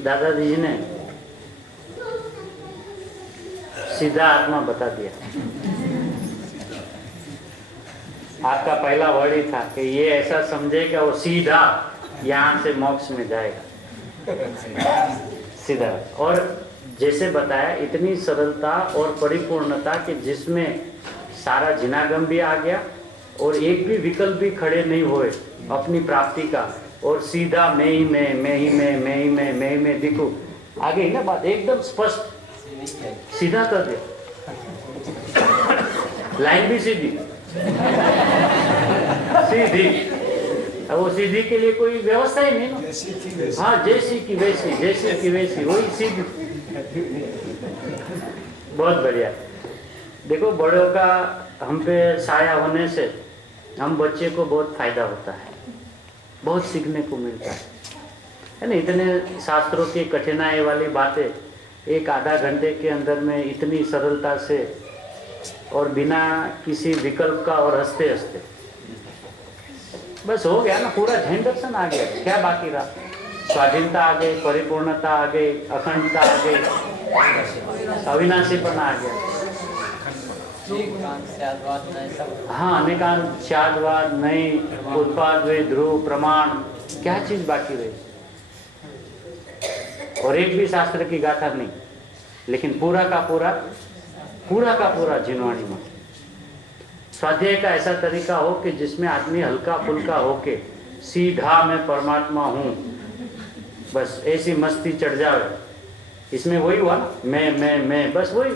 दादाजी जी ने सीधा आत्मा बता दिया। आपका पहला वर्ड ही था कि ये ऐसा समझेगा वो सीधा यहाँ से मोक्ष में जाएगा, सीधा। और जैसे बताया इतनी सरलता और परिपूर्णता कि जिसमें सारा जिनागम भी आ गया और एक भी विकल्प भी खड़े नहीं हुए अपनी प्राप्ति का, और सीधा मैं ही मैं, मैं ही मैं, मैं ही मैं, मैं ही मैं दिखूं। आगे ही ना बात एकदम स्पष्ट सीधा कर दिया, लाइन भी सीधी सीधी। अब वो सीधी के लिए कोई व्यवस्था ही नहीं ना। हाँ, जैसी की वैसी, जैसी की वैसी, वही सीधी। बहुत बढ़िया। देखो, बड़ों का हम पे साया होने से हम बच्चे को बहुत फायदा होता है, बहुत सीखने को मिलता है ना। इतने शास्त्रों की कठिनाई वाली बातें एक आधा घंटे के अंदर में इतनी सरलता से और बिना किसी विकल्प का, और हंसते हंसते बस हो गया ना, पूरा जैन दर्शन आ गया। क्या बाकी रहा? स्वाधीनता आ गई, परिपूर्णता आ गई, अखंडता आ गई, अविनाशीपना आ गया। हाँ, अनेकांत, शादवाद, नई उत्पाद वे ध्रुव प्रमाण, क्या चीज बाकी रही? और एक भी शास्त्र की गाथा नहीं, लेकिन पूरा का पूरा जिनवाणी में स्वाध्याय का ऐसा तरीका हो कि जिसमें आदमी हल्का फुल्का होके सीधा मैं परमात्मा हूँ, बस ऐसी मस्ती चढ़ जाए। इसमें वही हुआ ना, मैं, बस वही।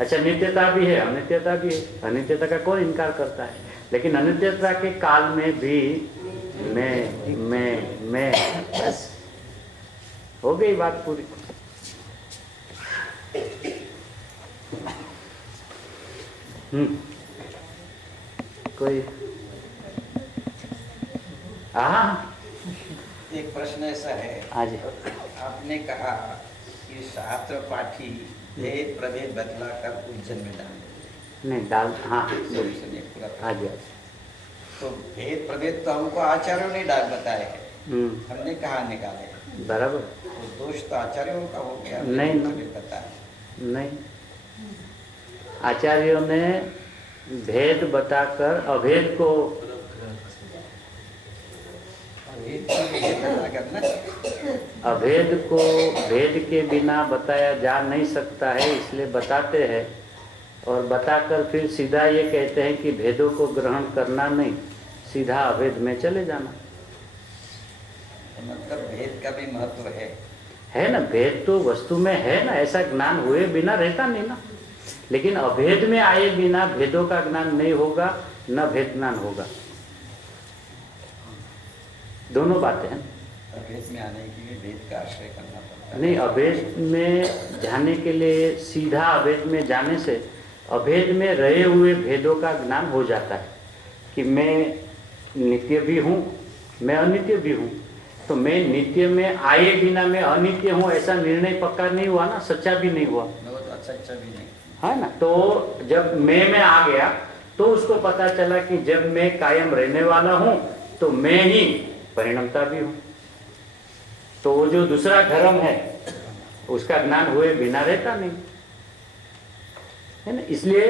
अच्छा, नित्यता भी है, अनित्यता भी है। अनित्यता का कौन इनकार करता है? लेकिन अनित्यता के काल में भी मैं, बस हो गई बात पूरी। कोई एक प्रश्न ऐसा है। आज आपने कहा कि शास्त्र पाठी भेद प्रभेद बतलाकर उज्जैन में डाल नहीं डाल। हाँ, आज तो भेद प्रभेद तो हमको आचार्यों ने डाल बताए हैं, हमने कहा निकाले बराबर। तो दोष तो आचार्यों का हो गया। नहीं बताया नहीं, आचार्यों ने भेद बताकर अभेद को अभेद को भेद के बिना बताया जा नहीं सकता है, इसलिए बताते हैं। और बताकर फिर सीधा ये कहते हैं कि भेदों को ग्रहण करना नहीं, सीधा अभेद में चले जाना। मतलब भेद का भी महत्व है ना। भेद तो वस्तु में है ना, ऐसा ज्ञान हुए बिना रहता नहीं ना। लेकिन अभेद में आए बिना भेदों का ज्ञान नहीं होगा, न भेद ज्ञान होगा। दोनों बातें हैं। अभेद में आने के लिए भेद का आश्रय करना पड़ता है। नहीं, अभेद में जाने के लिए सीधा अभेद में जाने से अभेद में रहे हुए भेदों का ज्ञान हो जाता है कि मैं नित्य भी हूँ, मैं अनित्य भी हूँ। तो मैं नित्य में आए बिना मैं अनित्य हूँ, ऐसा निर्णय पक्का नहीं हुआ ना, सच्चा भी नहीं हुआ, सच्चा भी नहीं है ना। तो जब मैं आ गया तो उसको पता चला कि जब मैं कायम रहने वाला हूँ तो मैं ही परिणमता भी हूँ। तो वो जो दूसरा धर्म है उसका ज्ञान हुए बिना रहता नहीं, है ना। इसलिए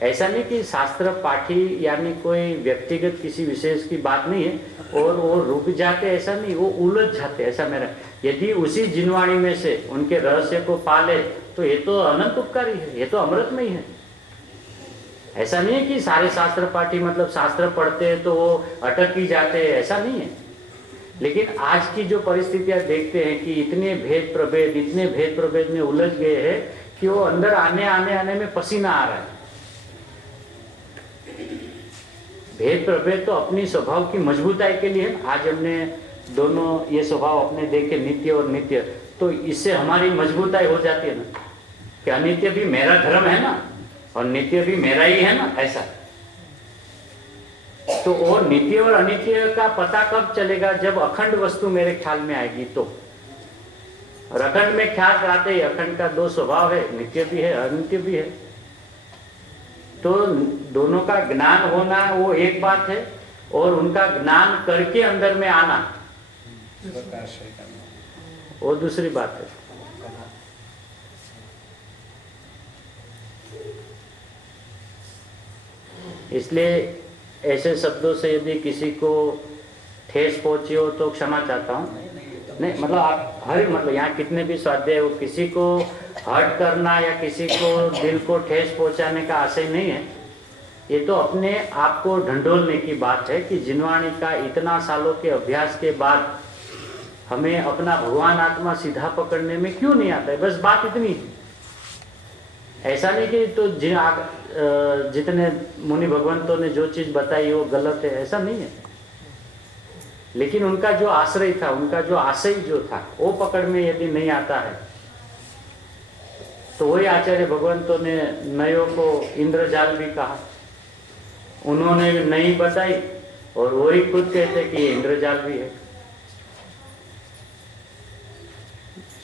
ऐसा नहीं कि शास्त्र पाठी यानी कोई व्यक्तिगत किसी विशेष की बात नहीं है और वो रुक जाते, ऐसा नहीं, वो उलझ जाते, ऐसा मेरा। यदि उसी जिनवाणी में से उनके रहस्य को पाले तो ये तो अनंत उपकारी है, ये तो अमृतमय है। ऐसा नहीं है कि सारे शास्त्र पाठी मतलब शास्त्र पढ़ते हैं तो वो अटक ही जाते हैं, ऐसा नहीं है। लेकिन आज की जो परिस्थितियां देखते हैं कि इतने भेद प्रभेद में उलझ गए हैं कि वो अंदर आने में पसीना आ रहा है। भेद प्रभेद तो अपनी स्वभाव की मजबूताई के लिए है। आज हमने दोनों ये स्वभाव अपने देखे, नित्य और नित्य, तो इससे हमारी मजबूताई हो जाती है ना कि अनित्य भी मेरा धर्म है ना और नित्य भी मेरा ही है ना, ऐसा। तो वो नित्य और अनित्य का पता कब चलेगा? जब अखंड वस्तु मेरे ख्याल में आएगी तो। और अखंड में ख्याल आते ही अखंड का दो स्वभाव है, नित्य भी है अनित्य भी है। तो दोनों का ज्ञान होना वो एक बात है और उनका ज्ञान करके अंदर में आना वो दूसरी बात है। इसलिए ऐसे शब्दों से यदि किसी को ठेस पहुंची हो तो क्षमा चाहता हूँ। नहीं मतलब आप हर मतलब यहाँ कितने भी स्वाध्याय हो, किसी को हर्ट करना या किसी को दिल को ठेस पहुंचाने का आशय नहीं है। ये तो अपने आप को ढंढोलने की बात है कि जिनवाणी का इतना सालों के अभ्यास के बाद हमें अपना भगवान आत्मा सीधा पकड़ने में क्यों नहीं आता है, बस बात इतनी है। ऐसा नहीं कि तो जितने मुनि भगवंतों ने जो चीज बताई वो गलत है, ऐसा नहीं है। लेकिन उनका जो आश्रय था, उनका जो आशय जो था, वो पकड़ में यदि नहीं आता है तो वही आचार्य भगवंतों ने नयों को इंद्रजाल भी कहा। उन्होंने भी नहीं बताई और वही खुद कहते कि ये इंद्रजाल भी है।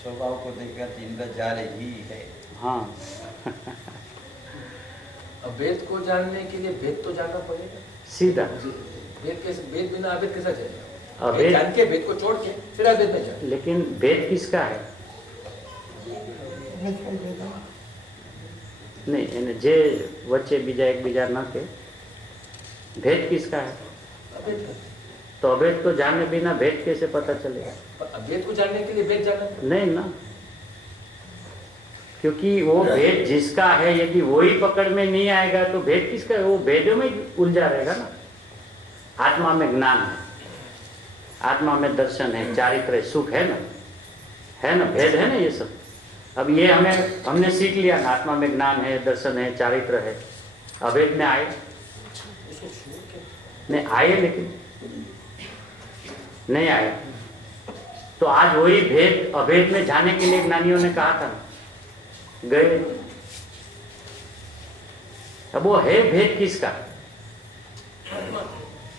स्वभाव को देखकर तो इंद्रजाल ही है। हाँ अब वेद को जानने के लिए भेद तो जानना पड़ेगा सीधा। वेद बिना अभेद कैसा चलेगा? अभेद जान के वेद को छोड़ के फिर अभेद में जाए। लेकिन भेद किसका है? नहीं એને જે વચ્ચે બીજા એકબીજા ન કે भेद किसका है? अभेद का। तो अभेद को जानने बिना भेद कैसे पता चलेगा? अभेद को जानने के लिए भेद जानना नहीं ना, क्योंकि वो भेद जिसका है यदि वही पकड़ में नहीं आएगा तो भेद किसका है? वो भेदों में उलझा रहेगा ना। आत्मा में ज्ञान है, आत्मा में दर्शन है, चारित्र है, सुख है ना, भेद है ना ये सब। अब ये हमने सीख लिया ना, आत्मा में ज्ञान है, दर्शन है, चारित्र है। अभेद में आए नहीं आए, लेकिन नहीं आए तो आज वही भेद अभेद में जाने के लिए ज्ञानियों ने कहा था, गए। अब वो है भेद किसका?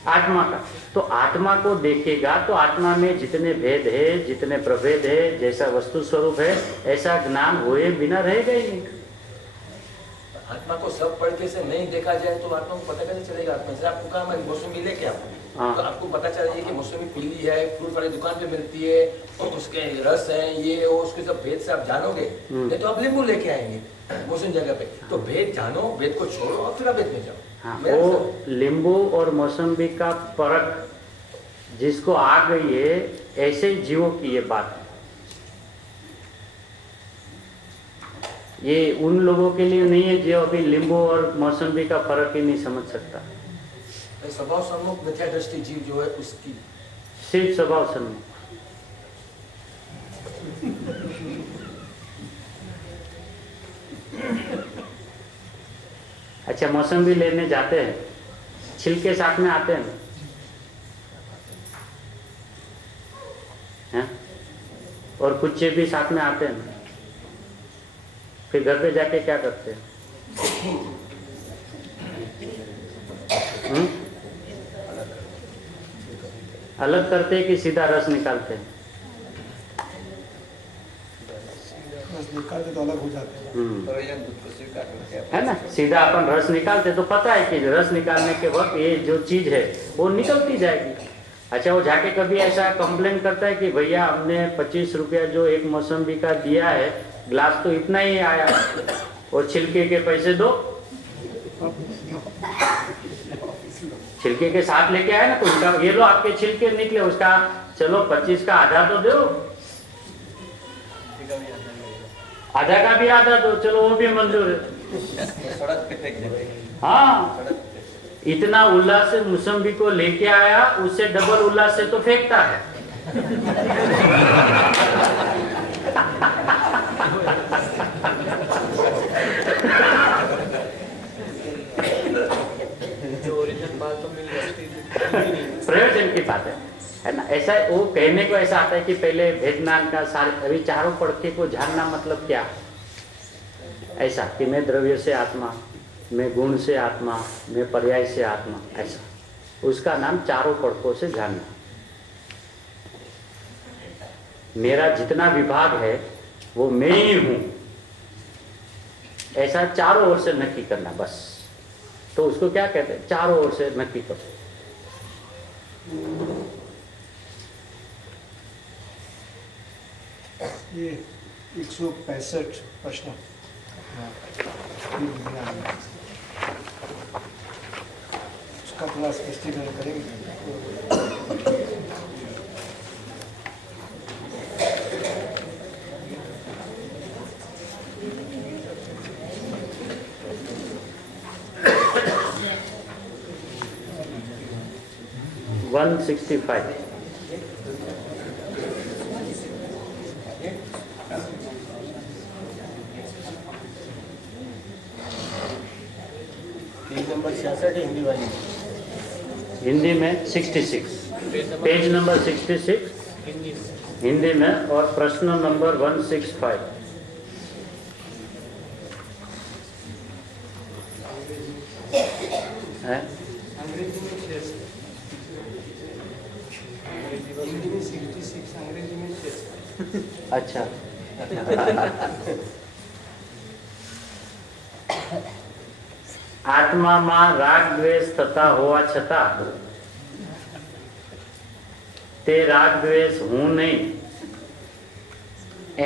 आत्मा का। तो आत्मा को देखेगा तो आत्मा में जितने भेद है, जितने प्रभेद है, जैसा वस्तु स्वरूप है, ऐसा ज्ञान हुए बिना रहेगा ही नहीं। आत्मा को सब पढ़ के से नहीं देखा जाए तो आत्मा को पता कैसे चलेगा? आत्मा से आपको कहा मैं मौसमी लेके आऊँ तो आपको पता चलेगा कि मौसमी पीली है, फ्रूट वाली दुकान पे मिलती है और उसके रस है, ये उसके सब भेद से आप जानोगे। नहीं तो आप नींबू लेके आएंगे मौसमी जगह पे। तो भेद जानो, भेद को छोड़ो और फिर भेद में जाओ। हाँ, वो नींबू और मौसम्बी का फर्क जिसको आ गई है, ऐसे जीवों की ये बात है। ये उन लोगों के लिए नहीं है जो अभी नींबू और मौसम्बी का फर्क ही नहीं समझ सकता। स्वभाव सम्मुख मिथ्या दृष्टि जीव जो है उसकी सिर्फ स्वभाव सम्मुख। अच्छा, मौसम्बी लेने जाते हैं, छिलके साथ में आते हैं हैं? और कुच्चे भी साथ में आते हैं। फिर घर पे जाके क्या करते हैं? अलग करते हैं कि सीधा रस निकालते हैं? रस निकालते तो अलग हो जाते हैं। है ना, सीधा अपन रस निकालते तो पता है कि रस निकालने के वक्त ये जो चीज है वो निकलती जाएगी। अच्छा, वो जाके कभी ऐसा कंप्लेन करता है कि भैया हमने 25 रुपया जो एक मौसम्बी का दिया है, ग्लास तो इतना ही आया और छिलके के पैसे दो? छिलके के साथ लेके आए ना, तो उनका ये लो आपके छिलके निकले, उसका चलो 25 का आधा तो दो, आधा का भी आधा दो, चलो वो भी मंजूर है। सड़क पे फेंक देते हैं। हाँ, सड़क पे। इतना उल्लास से मौसम्बी को लेके आया, उससे डबल उल्लास से तो फेंकता है। प्रयोजन की बात है ना। ऐसा वो कहने को ऐसा आता है कि पहले भेदनान का सारे अभी चारों पड़के को जानना मतलब क्या, ऐसा कि मैं द्रव्य से आत्मा, मैं गुण से आत्मा, मैं पर्याय से आत्मा, ऐसा उसका नाम चारों पड़कों से जानना। मेरा जितना विभाग है वो मैं ही हूं, ऐसा चारों ओर से नक्की करना बस। तो उसको क्या कहते हैं, चारों ओर से नक्की करो। ये 165 प्रश्न उसका थोड़ा स्पष्टीकरण करेंगे। 165 पेज नंबर 66 हिंदी वाली, हिंदी में 66, पेज नंबर 66 हिंदी में, और प्रश्न नंबर 165 है। अच्छा, આત્મામાં રાગ દ્વેષ થતા હોવા છતાં તે રાગ દ્વેષ હું નહીં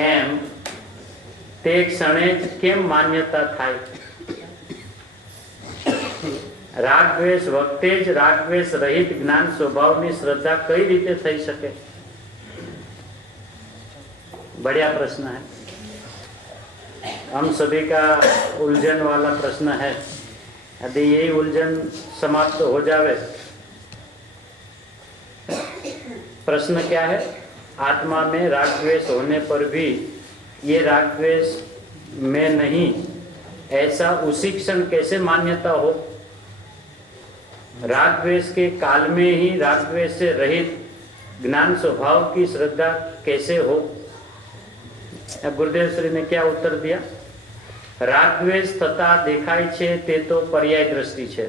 એમ તે ક્ષણે જ કેમ માન્યતા થાય? રાગ દ્વેષ વખતે જ રાગ દ્વેષ રહિત જ્ઞાન સ્વભાવની શ્રદ્ધા કઈ રીતે થઈ શકે? बढ़िया प्रश्न है, हम सभी का उलझन वाला प्रश्न है। यदि यही उलझन समाप्त हो जावे, प्रश्न क्या है, आत्मा में राग द्वेष होने पर भी ये राग द्वेष में नहीं, ऐसा उसी क्षण कैसे मान्यता हो? राग द्वेष के काल में ही राग द्वेष से रहित ज्ञान स्वभाव की श्रद्धा कैसे हो? गुरुदेव श्री ने क्या उत्तर दिया? राग द्वेष थता देखाय छे ते तो पर्याय दृष्टि छे।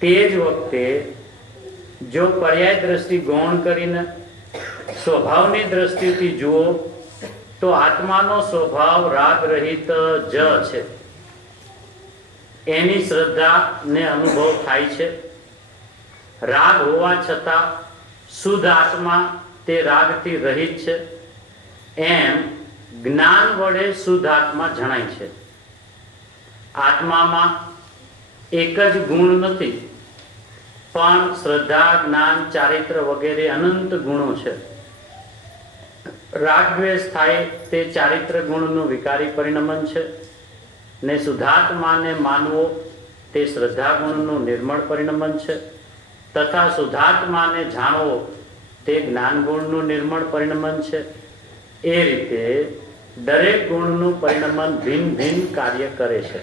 तेज वखते जो पर्याय दृष्टि गौण करीने स्वभावनी दृष्टिथी जुओ तो आत्मानो स्वभाव राग रहित ज छे, एनी श्रद्धा ने अनुभव थाय छे। राग होवा छता शुद्ध आत्मा ते रागथी रहित छे एम ज्ञान वडे शुद्ध आत्मा जणाय छे। आत्मामां एक ज गुण नथी, पण श्रद्धा, ज्ञान, चारित्र वगैरे अनंत गुणो छे। राग द्वेष थाय ते चारित्र गुणनुं विकारी परिणमन छे ने शुद्धात्माने मानवो ते श्रद्धा गुणनुं निर्मळ परिणमन छे, तथा शुद्धात्माने जाणवो ते ज्ञान गुणनुं निर्मळ परिणमन छे। ए रीते दरेक गुणनुं परिणमन भिन्न भिन्न कार्य करे छे।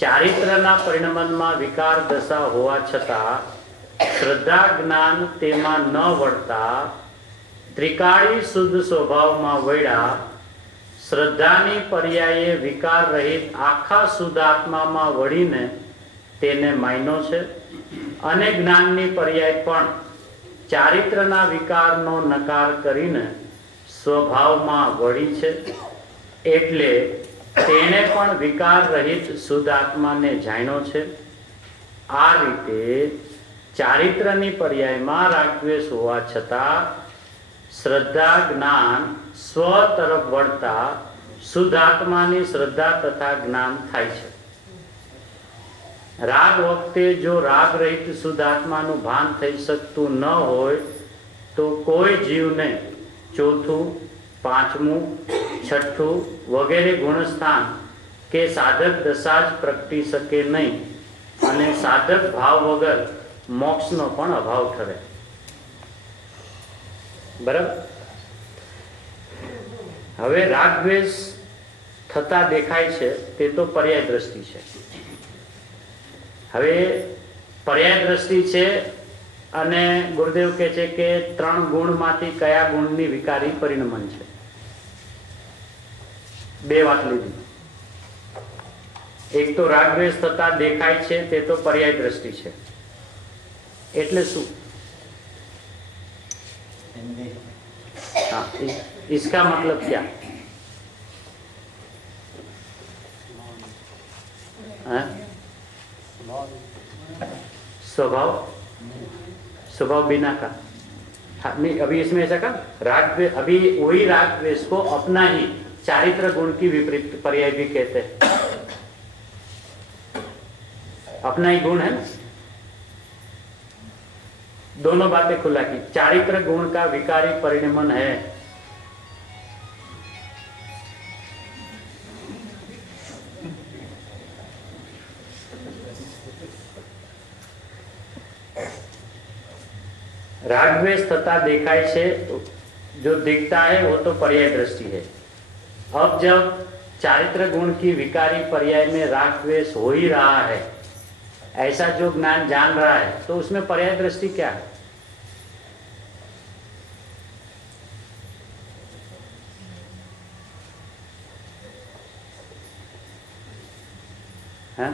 चारित्रना परिणमનમાં विकार दशा होवा छતાં श्रद्धा ज्ञान तेमां न वळता त्रिकाળી शुद्ध स्वभावमां वळ्या श्रद्धानी पर्याये विकार रहित आखा शुद्ध आत्मामां वळीने तेने मान्यो छे અને જ્ઞાનની पर्याय पण ચારિત્રના વિકારનો નકાર કરીને સ્વભાવમાં વળી છે, એટલે તેણે પણ વિકાર રહિત શુદ્ધ આત્માને જાણ્યો છે। આ રીતે ચારિત્રની પર્યાયમાં રાગદ્વેષ હોવા છતાં શ્રદ્ધા જ્ઞાન સ્વ તરફ વળતા શુદ્ધ આત્માની શ્રદ્ધા તથા જ્ઞાન થાય છે. રાગ વખતે જો રાગ રહિત શુદ્ધ આત્માનું ભાન થઈ શકતું ન હોય તો કોઈ જીવને ચોથું, પાંચમું, છઠ્ઠું વગેરે ગુણસ્થાન કે સાધક દશા જ પ્રગટી શકે નહીં અને સાધક ભાવ વગર મોક્ષનો પણ અભાવ ઠરે. બરાબર. હવે રાગ દ્વેષ થતા દેખાય છે તે તો પર્યાય દ્રષ્ટિ છે. હવે પર્યાય દ્રષ્ટિ છે અને ગુરુદેવ કહે છે કે 3 ગુણમાંથી કયા ગુણની વિકારી પરિણમન છે. 2 વાત લીધી. એક તો રાગ દ્વેષ થતા દેખાય છે તે તો પર્યાય દ્રષ્ટિ છે. એટલે શું? हाँ, इसका मतलब क्या है? स्वभाव, स्वभाव बिना का. हाँ, नहीं, अभी इसमें ऐसा का राग, अभी वही राग द्वेष को अपना ही चारित्र गुण की विपरीत पर्याय भी कहते हैं. अपना ही गुण है ना. दोनों बातें खुला की. चारित्र गुण का विकारी परिणमन है. राग द्वेष तथा देखाय से जो दिखता है वो तो पर्याय दृष्टि है. अब जब चारित्र गुण की विकारी पर्याय में राग द्वेष हो ही रहा है, ऐसा जो ज्ञान जान रहा है, तो उसमें पर्याय दृष्टि क्या है? है?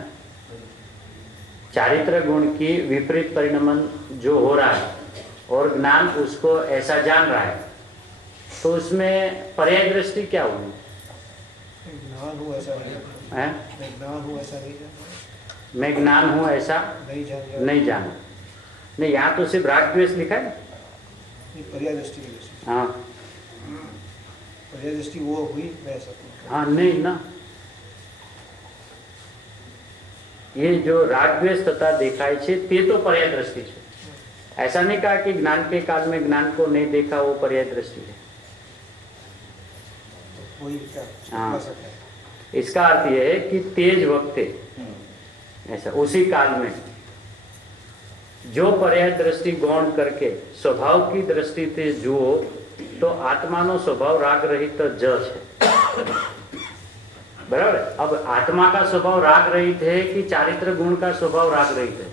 चारित्र गुण की विपरीत परिणमन जो हो रहा है और ज्ञान उसको ऐसा जान रहा है, तो उसमें पर्याय दृष्टि क्या होगी? ज्ञान हूँ ऐसा नहीं, है? मैं ज्ञान हूँ ऐसा नहीं जाना, मैं ज्ञान हूं ऐसा नहीं जाना. नहीं, यहाँ तो सिर्फ राग द्वेष लिखा है. पर्याय दृष्टि की दृष्टि. हाँ, पर्याय दृष्टि वो हुई मैं ऐसा नहीं. हाँ, नहीं ना. ये जो राग द्वेष तथा देखाय છે તે तो पर्याय दृष्टि है. ऐसा नहीं कहा कि ज्ञान के काल में ज्ञान को नहीं देखा वो पर्याय दृष्टि है. वही क्या? हाँ, इसका अर्थ यह है कि तेज वक्ते ऐसा उसी काल में जो पर्याय दृष्टि गौण करके स्वभाव की दृष्टि से जुओ तो आत्मा नो स्वभाव राग रहित ज है. बराबर. अब आत्मा का स्वभाव राग रहित है कि चारित्र गुण का स्वभाव राग रहित है?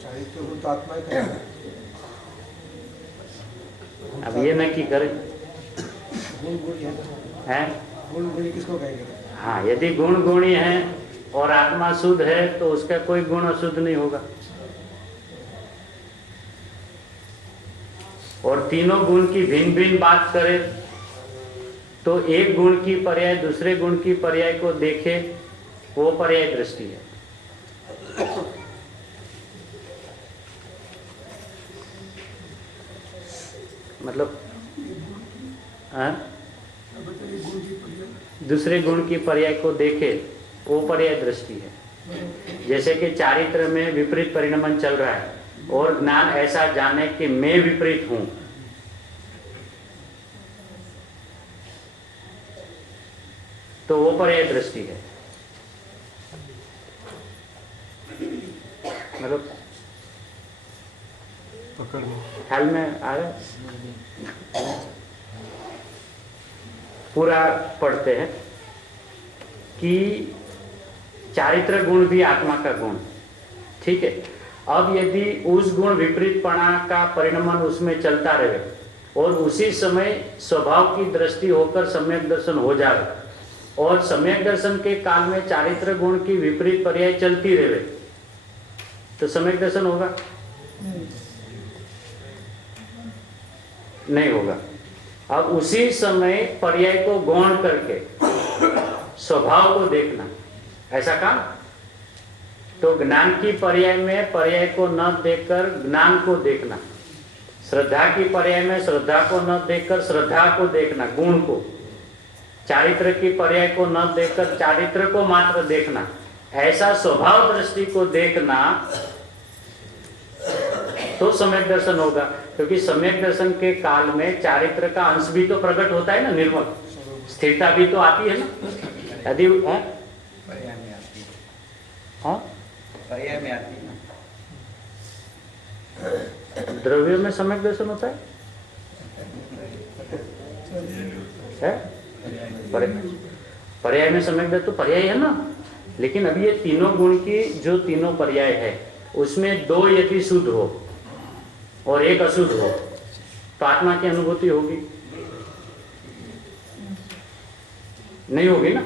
चारित्र गुण तो आत्मा ही करेगा. अब ये नक्की करें. गुण गुणी है, गुण गुणी किसको कहेंगे? हाँ, यदि गुण गुणी है और आत्मा शुद्ध है तो उसका कोई गुण अशुद्ध नहीं होगा. और तीनों गुण की भिन्न भिन्न बात करे तो एक गुण की पर्याय दूसरे गुण की पर्याय को देखे, वो पर्याय दृष्टि है. मतलब दूसरे गुण की पर्याय को देखे वो पर्याय दृष्टि है. जैसे कि चारित्र में विपरीत परिणमन चल रहा है और ज्ञान ऐसा जाने कि मैं विपरीत हूं, तो वो पर्याय दृष्टि है. मतलब ख्याल में आ रहा है? पूरा पढ़ते हैं कि चारित्र गुण भी आत्मा का गुण. ठीक है. अब यदि उस गुण विपरीतपणा का परिणमन उसमें चलता रहे और उसी समय स्वभाव की दृष्टि होकर सम्यक दर्शन हो जाए और सम्यक दर्शन के काल में चारित्र गुण की विपरीत पर्याय चलती रहे, तो सम्यक दर्शन होगा? नहीं होगा. अब उसी समय पर्याय को गौण करके स्वभाव को देखना, ऐसा काम. तो ज्ञान की पर्याय में पर्याय को न देखकर ज्ञान को देखना, श्रद्धा की पर्याय में श्रद्धा को न देखकर श्रद्धा को देखना, गुण को। चारित्र की पर्याय को न देखकर चारित्र को मात्र देखना, ऐसा स्वभाव दृष्टि को देखना, तो सम्यक दर्शन होगा। क्योंकि सम्यक दर्शन के काल में चारित्र का अंश भी तो प्रकट होता है ना, निर्मल स्थिरता भी तो आती है ना। यदि पर्याय में आती है, हाँ पर्याय में आती है ना। द्रव्य में सम्यक दर्शन होता है, पर्याय में सम्यक दर्शन तो पर्याय है ना। लेकिन अभी ये तीनों गुण की जो तीनों पर्याय है उसमें दो यदि शुद्ध हो और एक अशुद्ध हो तो आत्मा की अनुभूति होगी, नहीं होगी ना।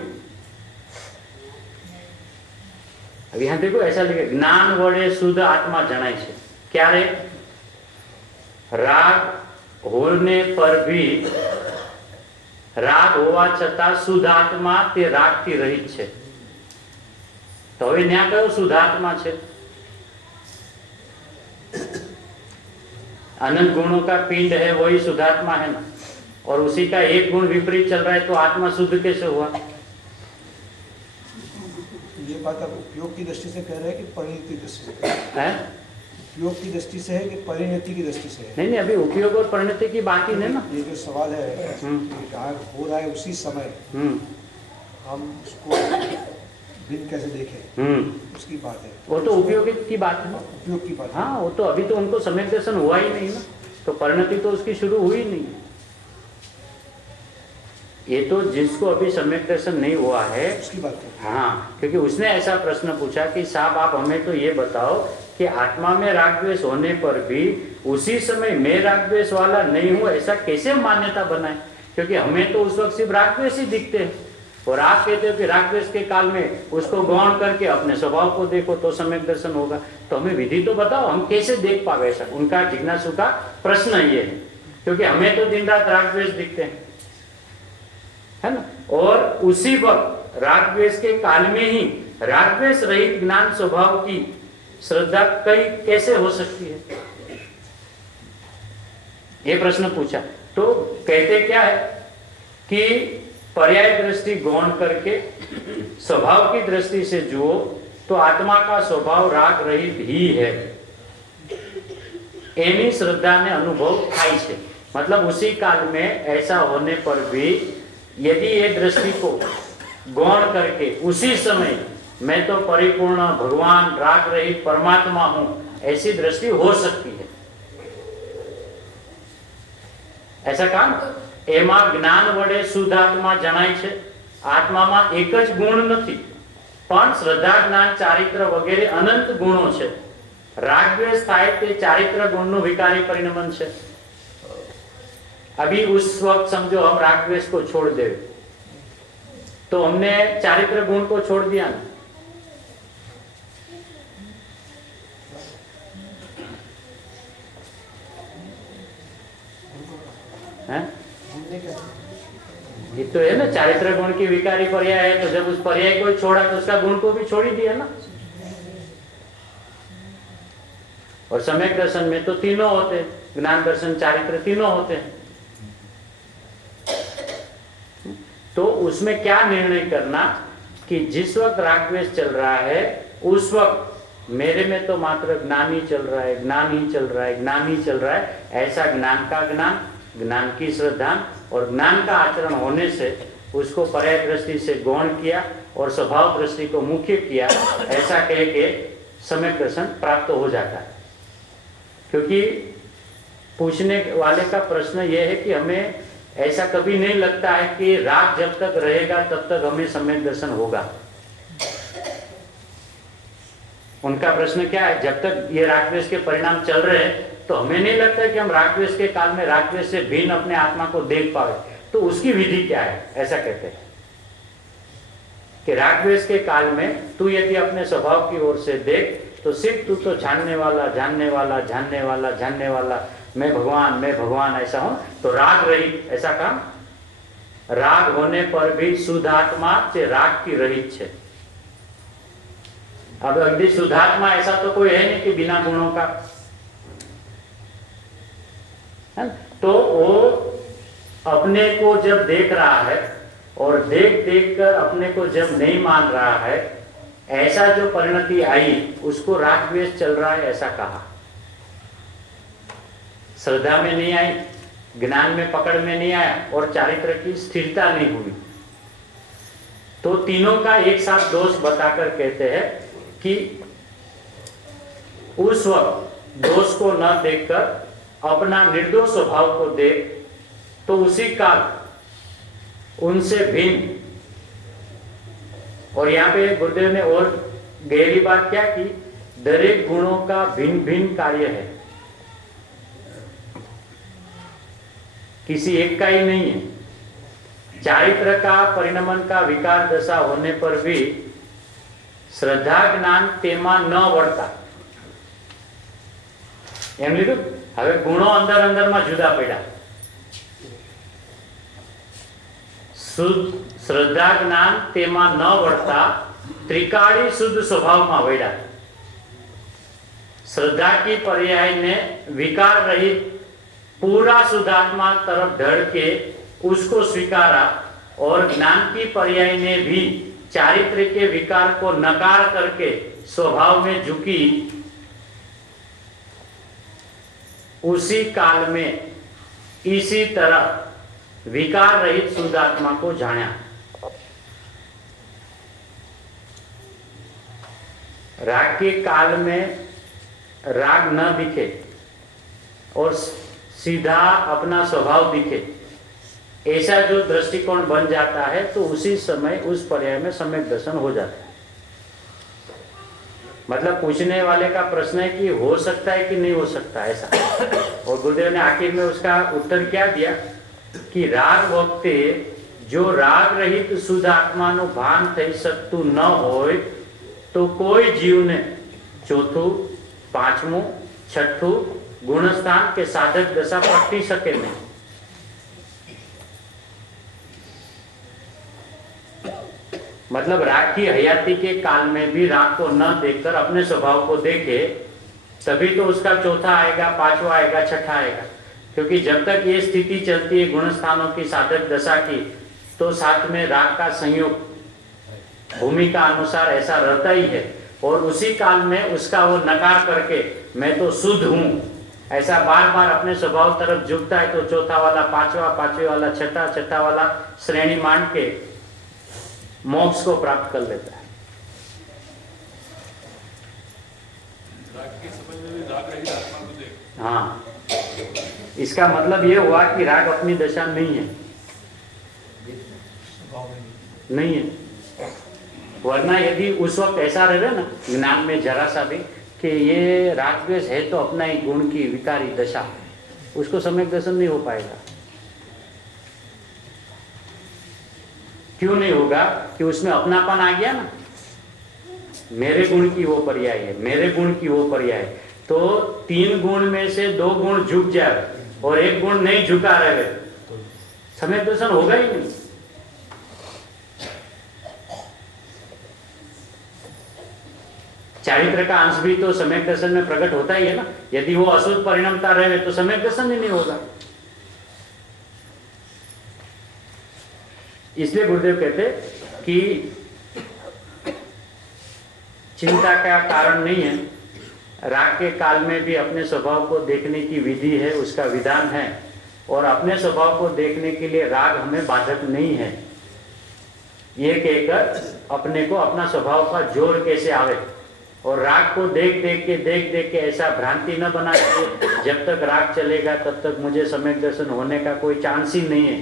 अब यहां देखो ऐसा लिखे, ज्ञान वडे शुद्ध आत्मा जनाय छे। क्या रे? राग होने पर भी, राग होवा छतां शुद्ध आत्मा ते रागથી રહિત છે। तो હવે ન્યા કયો શુદ્ધ આત્मा છે? अनंत गुणों का पिंड है वही शुद्धात्मा है ना। और उसी का एक गुण विपरीत चल रहा है तो आत्मा शुद्ध कैसे हुआ? ये बात आप उपयोग की दृष्टि से कह रहे हैं कि परिणति की दृष्टि से है? उपयोग की दृष्टि से है कि परिणति की दृष्टि से है? नहीं, अभी उपयोग और परिणति की बात ही नहीं ना। ये जो सवाल है राग हो रहा है उसी समय हम उसको भिन्न कैसे देखें, उसकी बात है। वो तो उपयोग की बात है, उपयोग की बात। हाँ, वो तो अभी तो उनको सम्यक दर्शन हुआ ही नहीं ना, तो परिणति तो उसकी शुरू हुई नहीं। ये तो जिसको अभी सम्यक दर्शन नहीं हुआ है उसकी बात है। हाँ, क्योंकि उसने ऐसा प्रश्न पूछा कि साहब आप हमें तो ये बताओ कि आत्मा में राग द्वेष होने पर भी उसी समय मैं राग द्वेष वाला नहीं हूँ, ऐसा कैसे मान्यता बनाए? क्योंकि हमें तो उस वक्त सिर्फ राग द्वेष ही दिखते हैं। और आप कहते हो कि राग द्वेष के काल में उसको गौण करके अपने स्वभाव को देखो तो सम्यक दर्शन होगा। तो हमें विधि तो बताओ, हम कैसे देख पावे ऐसा? उनका जिज्ञासु का प्रश्न ये है, क्योंकि हमें तो दिन रात राग द्वेष दिखते हैं, है ना। और उसी वक्त राग द्वेष के काल में ही राग द्वेष रहित ज्ञान स्वभाव की श्रद्धा कई कैसे हो सकती है? ये प्रश्न पूछा। तो कहते क्या है कि पर्याय दृष्टि गौण करके स्वभाव की दृष्टि से जुओ तो आत्मा का स्वभाव राग रहित ही है, एनी श्रद्धा ने अनुभव थाय छे। मतलब उसी काल में ऐसा होने पर भी यदि ये दृष्टि को गौण करके उसी समय मैं तो परिपूर्ण भगवान राग रहित परमात्मा हूं, ऐसी दृष्टि हो सकती है। ऐसा काम एમાં જ્ઞાન વડે શુદ્ધ આત્મા જણાય છે। આત્મામાં એક જ ગુણ નથી, પણ શ્રદ્ધા, જ્ઞાન, ચારિત્ર વગેરે અનંત ગુણો છે। રાગ દ્વેષ થાય તે ચારિત્ર ગુણનું વિકારી પરિણમન છે। अभी उस वक्त समझो हम राग द्वेष को छोड़ दे तो हमने चारित्र गुण को छोड़ दिया ना। है? ये तो है ना, चारित्र गुण की विकारी पर्याय है, तो जब उस पर्याय को छोड़ा तो उसका गुण को भी छोड़ ही दिया ना। और सम्यक दर्शन में तो तीनों होते, ज्ञान दर्शन चारित्र तीनों होते हैं। तो उसमें क्या निर्णय करना कि जिस वक्त राग द्वेष चल रहा है उस वक्त मेरे में तो मात्र ज्ञान ही चल रहा है, ज्ञान ही चल रहा है, ज्ञान ही चल रहा है। ऐसा ज्ञान का ज्ञान, ज्ञान की श्रद्धा और ज्ञान का आचरण होने से उसको पर्याय दृष्टि से गौण किया और स्वभाव दृष्टि को मुख्य किया, ऐसा कह के सम्यक दर्शन प्राप्त हो जाता है। क्योंकि पूछने वाले का प्रश्न यह है कि हमें ऐसा कभी नहीं लगता है कि राग जब तक रहेगा तब तक हमें सम्यक दर्शन होगा। उनका प्रश्न क्या है, जब तक ये राग द्वेष के परिणाम चल रहे हैं तो हमें नहीं लगता कि हम राग द्वेष के काल में राग द्वेष से भिन्न अपने आत्मा को देख पाए। तो उसकी विधि क्या है? ऐसा कहते हैं कि राग द्वेष के काल में तू यदि अपने स्वभाव की ओर से देख तो सिर्फ तू तो जानने वाला, जानने वाला, जानने वाला, जानने वाला, मैं भगवान ऐसा हूं, तो राग रहित ऐसा काम। राग होने पर भी शुद्धात्मा से राग की रहित है। अब यदि शुद्धात्मा ऐसा तो कोई है नहीं कि बिना गुणों का, है ना? तो वो अपने को जब देख रहा है और देख देख कर अपने को जब नहीं मान रहा है, ऐसा जो परिणति आई उसको राग द्वेष चल रहा है ऐसा कहा। श्रद्धा में नहीं आई, ज्ञान में पकड़ में नहीं आया और चारित्र की स्थिरता नहीं हुई। तो तीनों का एक साथ दोष बताकर कहते हैं कि उस वक्त दोष को न देखकर अपना निर्दोष स्वभाव को देख, तो उसी काल उनसे भिन्न। और यहाँ पे गुरुदेव ने और गहरी बात क्या की, दरेक गुणों का भिन्न भिन्न कार्य है, किसी एक का ही नहीं है। चारित्र का परिणमन का विकार दशा होने पर भी श्रद्धा ज्ञान तेमा न वળતા। એમ લીધું, હવે ગુણો અંદર અંદરમાં જુદા પડ્યા। શ્રદ્ધા જ્ઞાન તેમાં ન વળતા ત્રિકાળી શુદ્ધ સ્વભાવમાં વળ્યા। श्रद्धा की पर्याय ने विकार रहित पूरा शुद्धात्मा तरफ ढल के उसको स्वीकारा, और ज्ञान की पर्याय ने भी चारित्र के विकार को नकार करके स्वभाव में झुकी। उसी काल में इसी तरह विकार रहित शुद्धात्मा को जाना। राग के काल में राग न दिखे और सीधा अपना स्वभाव दिखे, ऐसा जो दृष्टिकोण बन जाता है तो उसी समय उस पर्याय में सम्यक दर्शन हो जाता है। मतलब पूछने वाले का प्रश्न है कि हो सकता है कि नहीं हो सकता ऐसा, और गुरुदेव ने आखिर में उसका उत्तर क्या दिया कि राग वक्ते जो राग रहित शुद्ध आत्माનું ભાન થઈ શકતું ન હોય તો કોઈ જીવને ચોથું, પાંચમું, છઠ્ઠું गुणस्थान के साधक दशा पटती सके नहीं। मतलब राग की हयाती के काल में भी राग को न देखकर अपने स्वभाव को देखे, तभी तो उसका चौथा आएगा, पांचवा आएगा, छठा आएगा। क्योंकि जब तक ये स्थिति चलती है गुणस्थानों की साधक दशा की, तो साथ में राग का संयोग भूमिका अनुसार ऐसा रहता ही है। और उसी काल में उसका वो नकार करके मैं तो शुद्ध हूं ऐसा बार बार अपने स्वभाव तरफ झुकता है, तो चौथा वाला पांचवा, पांचवे वाला छठा, छठा वाला श्रेणी मान के मोक्ष को प्राप्त कर लेता है। हाँ, इसका मतलब ये हुआ कि राग अपनी दशा नहीं है, नहीं है। वरना यदि उस वक्त ऐसा रहे ना ज्ञान में जरा सा भी कि ये राग द्वेष है तो अपना ही गुण की विकारी दशा, उसको सम्यक दर्शन नहीं हो पाएगा। क्यों नहीं होगा? कि उसमें अपनापन आ गया ना, मेरे गुण की वो पर्याय है, मेरे गुण की वो पर्याय है। तो 3 गुण में से 2 गुण झुक जाए और 1 गुण नहीं झुका रहे, सम्यक दर्शन होगा ही नहीं। चारित्र का अंश भी तो सम्यक दर्शन में प्रकट होता ही है ना। यदि वो अशुद्ध परिणमता रहे तो सम्यक दर्शन ही नहीं होगा। इसलिए गुरुदेव कहते कि चिंता का कारण नहीं है। राग के काल में भी अपने स्वभाव को देखने की विधि है, उसका विधान है, और अपने स्वभाव को देखने के लिए राग हमें बाधक नहीं है। ये कहकर अपने को अपना स्वभाव का जोर कैसे आवे, और राग को देख देख के ऐसा भ्रांति न बना कि जब तक राग चलेगा तब तक मुझे सम्यक दर्शन होने का कोई चांस ही नहीं है,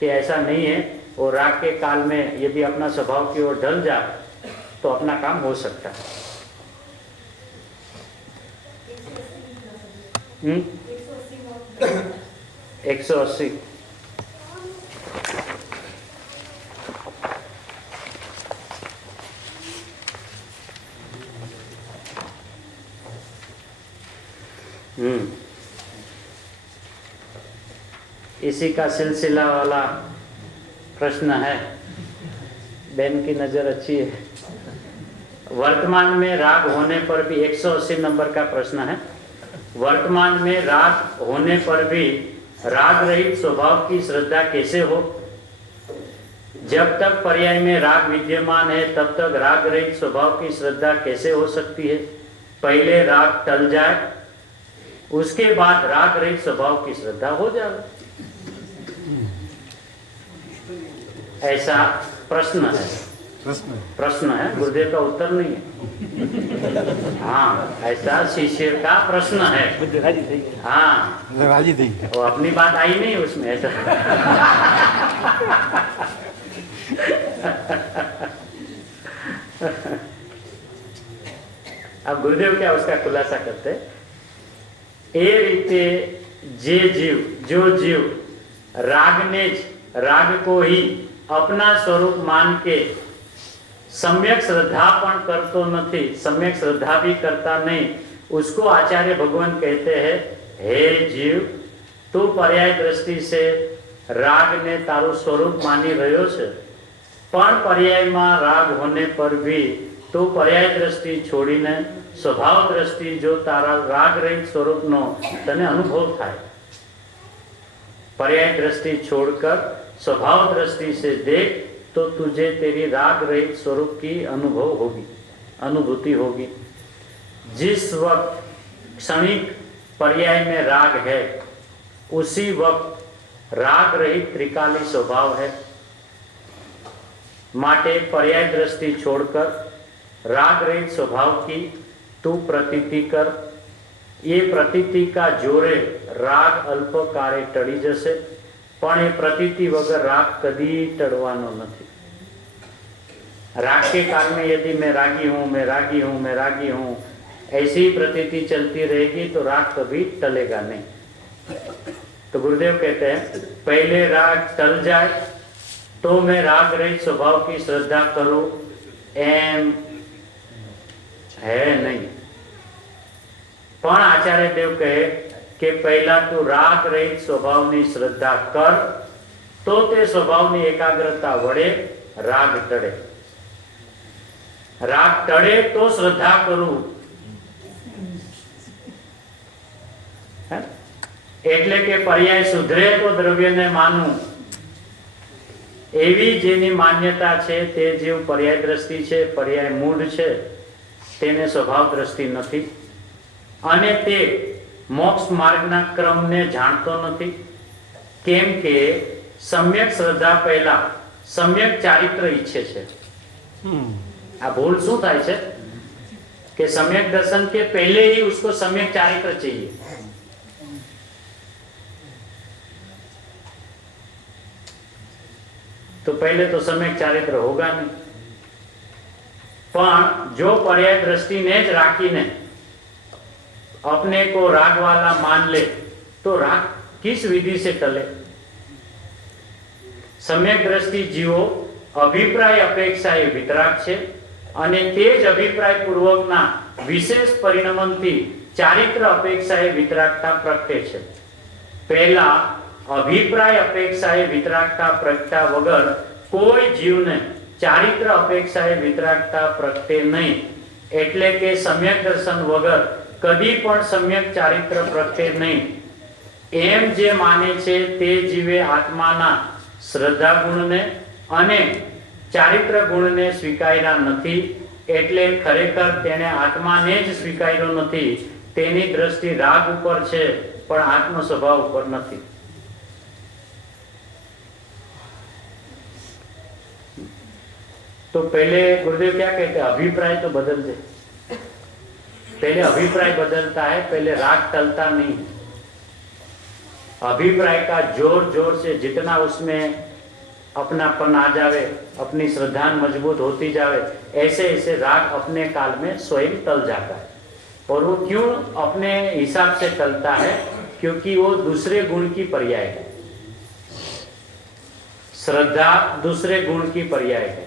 कि ऐसा नहीं है। और राग के काल में यदि अपना स्वभाव की ओर ढल जा तो अपना काम हो सकता है। 180 इसी का सिलसिला वाला प्रश्न है। बहन की नजर अच्छी है। वर्तमान में राग होने पर भी 180 नंबर का प्रश्न है। वर्तमान में राग होने पर भी राग रहित स्वभाव की श्रद्धा कैसे हो? जब तक पर्याय में राग विद्यमान है तब तक राग रहित स्वभाव की श्रद्धा कैसे हो सकती है? पहले राग टल जाए, उसके बाद राग रहित स्वभाव की श्रद्धा हो जाए। ऐसा प्रश्न है, गुरुदेव का उत्तर नहीं है। हाँ, ऐसा शिष्य का प्रश्न है। हाँ, वो अपनी बात आई नहीं उसमें ऐसा। अब गुरुदेव क्या उसका खुलासा करते, ए रीते जो जीव राग को ही अपना स्वरूप मान के सम्यक श्रद्धा पण करतो नहीं, सम्यक श्रद्धा भी करता नहीं, उसको आचार्य भगवान कहते हैं, हे जीव, तू पर्याय दृष्टि से राग ने तारू स्वरूप मानी रह्यो छे, पण पर्याय में राग होने पर भी तू पर्याय दृष्टि छोड़ीने स्वभाव दृष्टि जो तारा राग रहित स्वरूप नो तने अनुभव थाय। पर्याय दृष्टि छोड़कर स्वभाव दृष्टि से देख तो तुझे तेरी राग रहित स्वरूप की अनुभूति होगी। जिस वक्त क्षणिक पर्याय में राग है, उसी वक्त राग रहित त्रिकाली स्वभाव है। माटे पर्याय दृष्टि छोड़कर राग रहित स्वभाव की तू प्रतीति कर। ये प्रतीति का जोरे राग अल्पकारे टળી जશે, पण ये प्रतीति वगर राग कदी टळવાનો નથી। राग के काल में यदि मैं रागी हूँ, ऐसी प्रतीति चलती रहेगी तो राग कभी टलेगा नहीं। तो गुरुदेव कहते हैं, पहले राग टल जाए तो मैं राग रहित स्वभाव की श्रद्धा करूं, एम है नहीं। पण आचार्य देव कहे कि पहला तू राग रहित स्वभावनी श्रद्धा कर, तो ते स्वभावनी एकाग्रता वडे राग टळे। राग टळे तो श्रद्धा करू, એટલે કે પર્યાય સુધરે તો દ્રવ્યને માનવું, એવી જેની માન્યતા છે તે જીવ પર્યાય દ્રષ્ટિ છે, પર્યાય મૂળ છે, તેને સ્વભાવ દ્રષ્ટિ નથી અને તે મોક્ષ માર્ગના ક્રમને જાણતો નથી। કેમ કે સમ્યક શ્રદ્ધા પહેલા સમ્યક ચારિત્ર ઈચ્છે છે। આ ભૂલ શું થાય છે કે सम्यक दर्शन के पहले ही उसको सम्यक चारित्र चाहिए। तो पहले तो सम्यक चारित्र होगा नहीं, पण जो पर्याय दृष्टि ने ज राखीने अपने को राग वाला मान ले तो राग किस विधि से टले? सम्यक दृष्टि जीवो अभिप्राय अपेक्षा ए वितराग छे અને તે જ અભિપ્રાય પૂર્વકના વિશેષ પરિણમનથી ચારિત્ર અપેક્ષાએ વિતરાગતા પ્રગટે છે। પહેલા અભિપ્રાય અપેક્ષાએ વિતરાગતા પ્રગટા વગર કોઈ જીવને ચારિત્ર અપેક્ષાએ વિતરાગતા પ્રગટે નહીં, એટલે કે સમ્યક દર્શન વગર કદી પણ સમ્યક ચારિત્ર પ્રગટે નહીં। એમ જે માને છે તે જીવે આત્માના શ્રદ્ધા ગુણને અને ચારિત્ર ગુણને સ્વીકાર્યા નથી, એટલે ખરેખર તેને આત્માને જ સ્વીકાર્યો નથી। તેની દ્રષ્ટિ રાગ ઉપર છે પણ આત્મ સ્વભાવ ઉપર નથી। तो पहले गुरुदेव क्या कहते हैं, अभिप्राय तो बदल दे। पहले अभिप्राय बदलता है, पहले राग टलता नहीं। अभिप्राय का जोर जोर से जितना उसमें अपनापन आ जावे, अपनी श्रद्धा मजबूत होती जावे, ऐसे ऐसे राग अपने काल में स्वयं टल जाता है। और वो क्यों अपने हिसाब से टलता है? क्योंकि वो दूसरे गुण की पर्याय है। श्रद्धा दूसरे गुण की पर्याय है,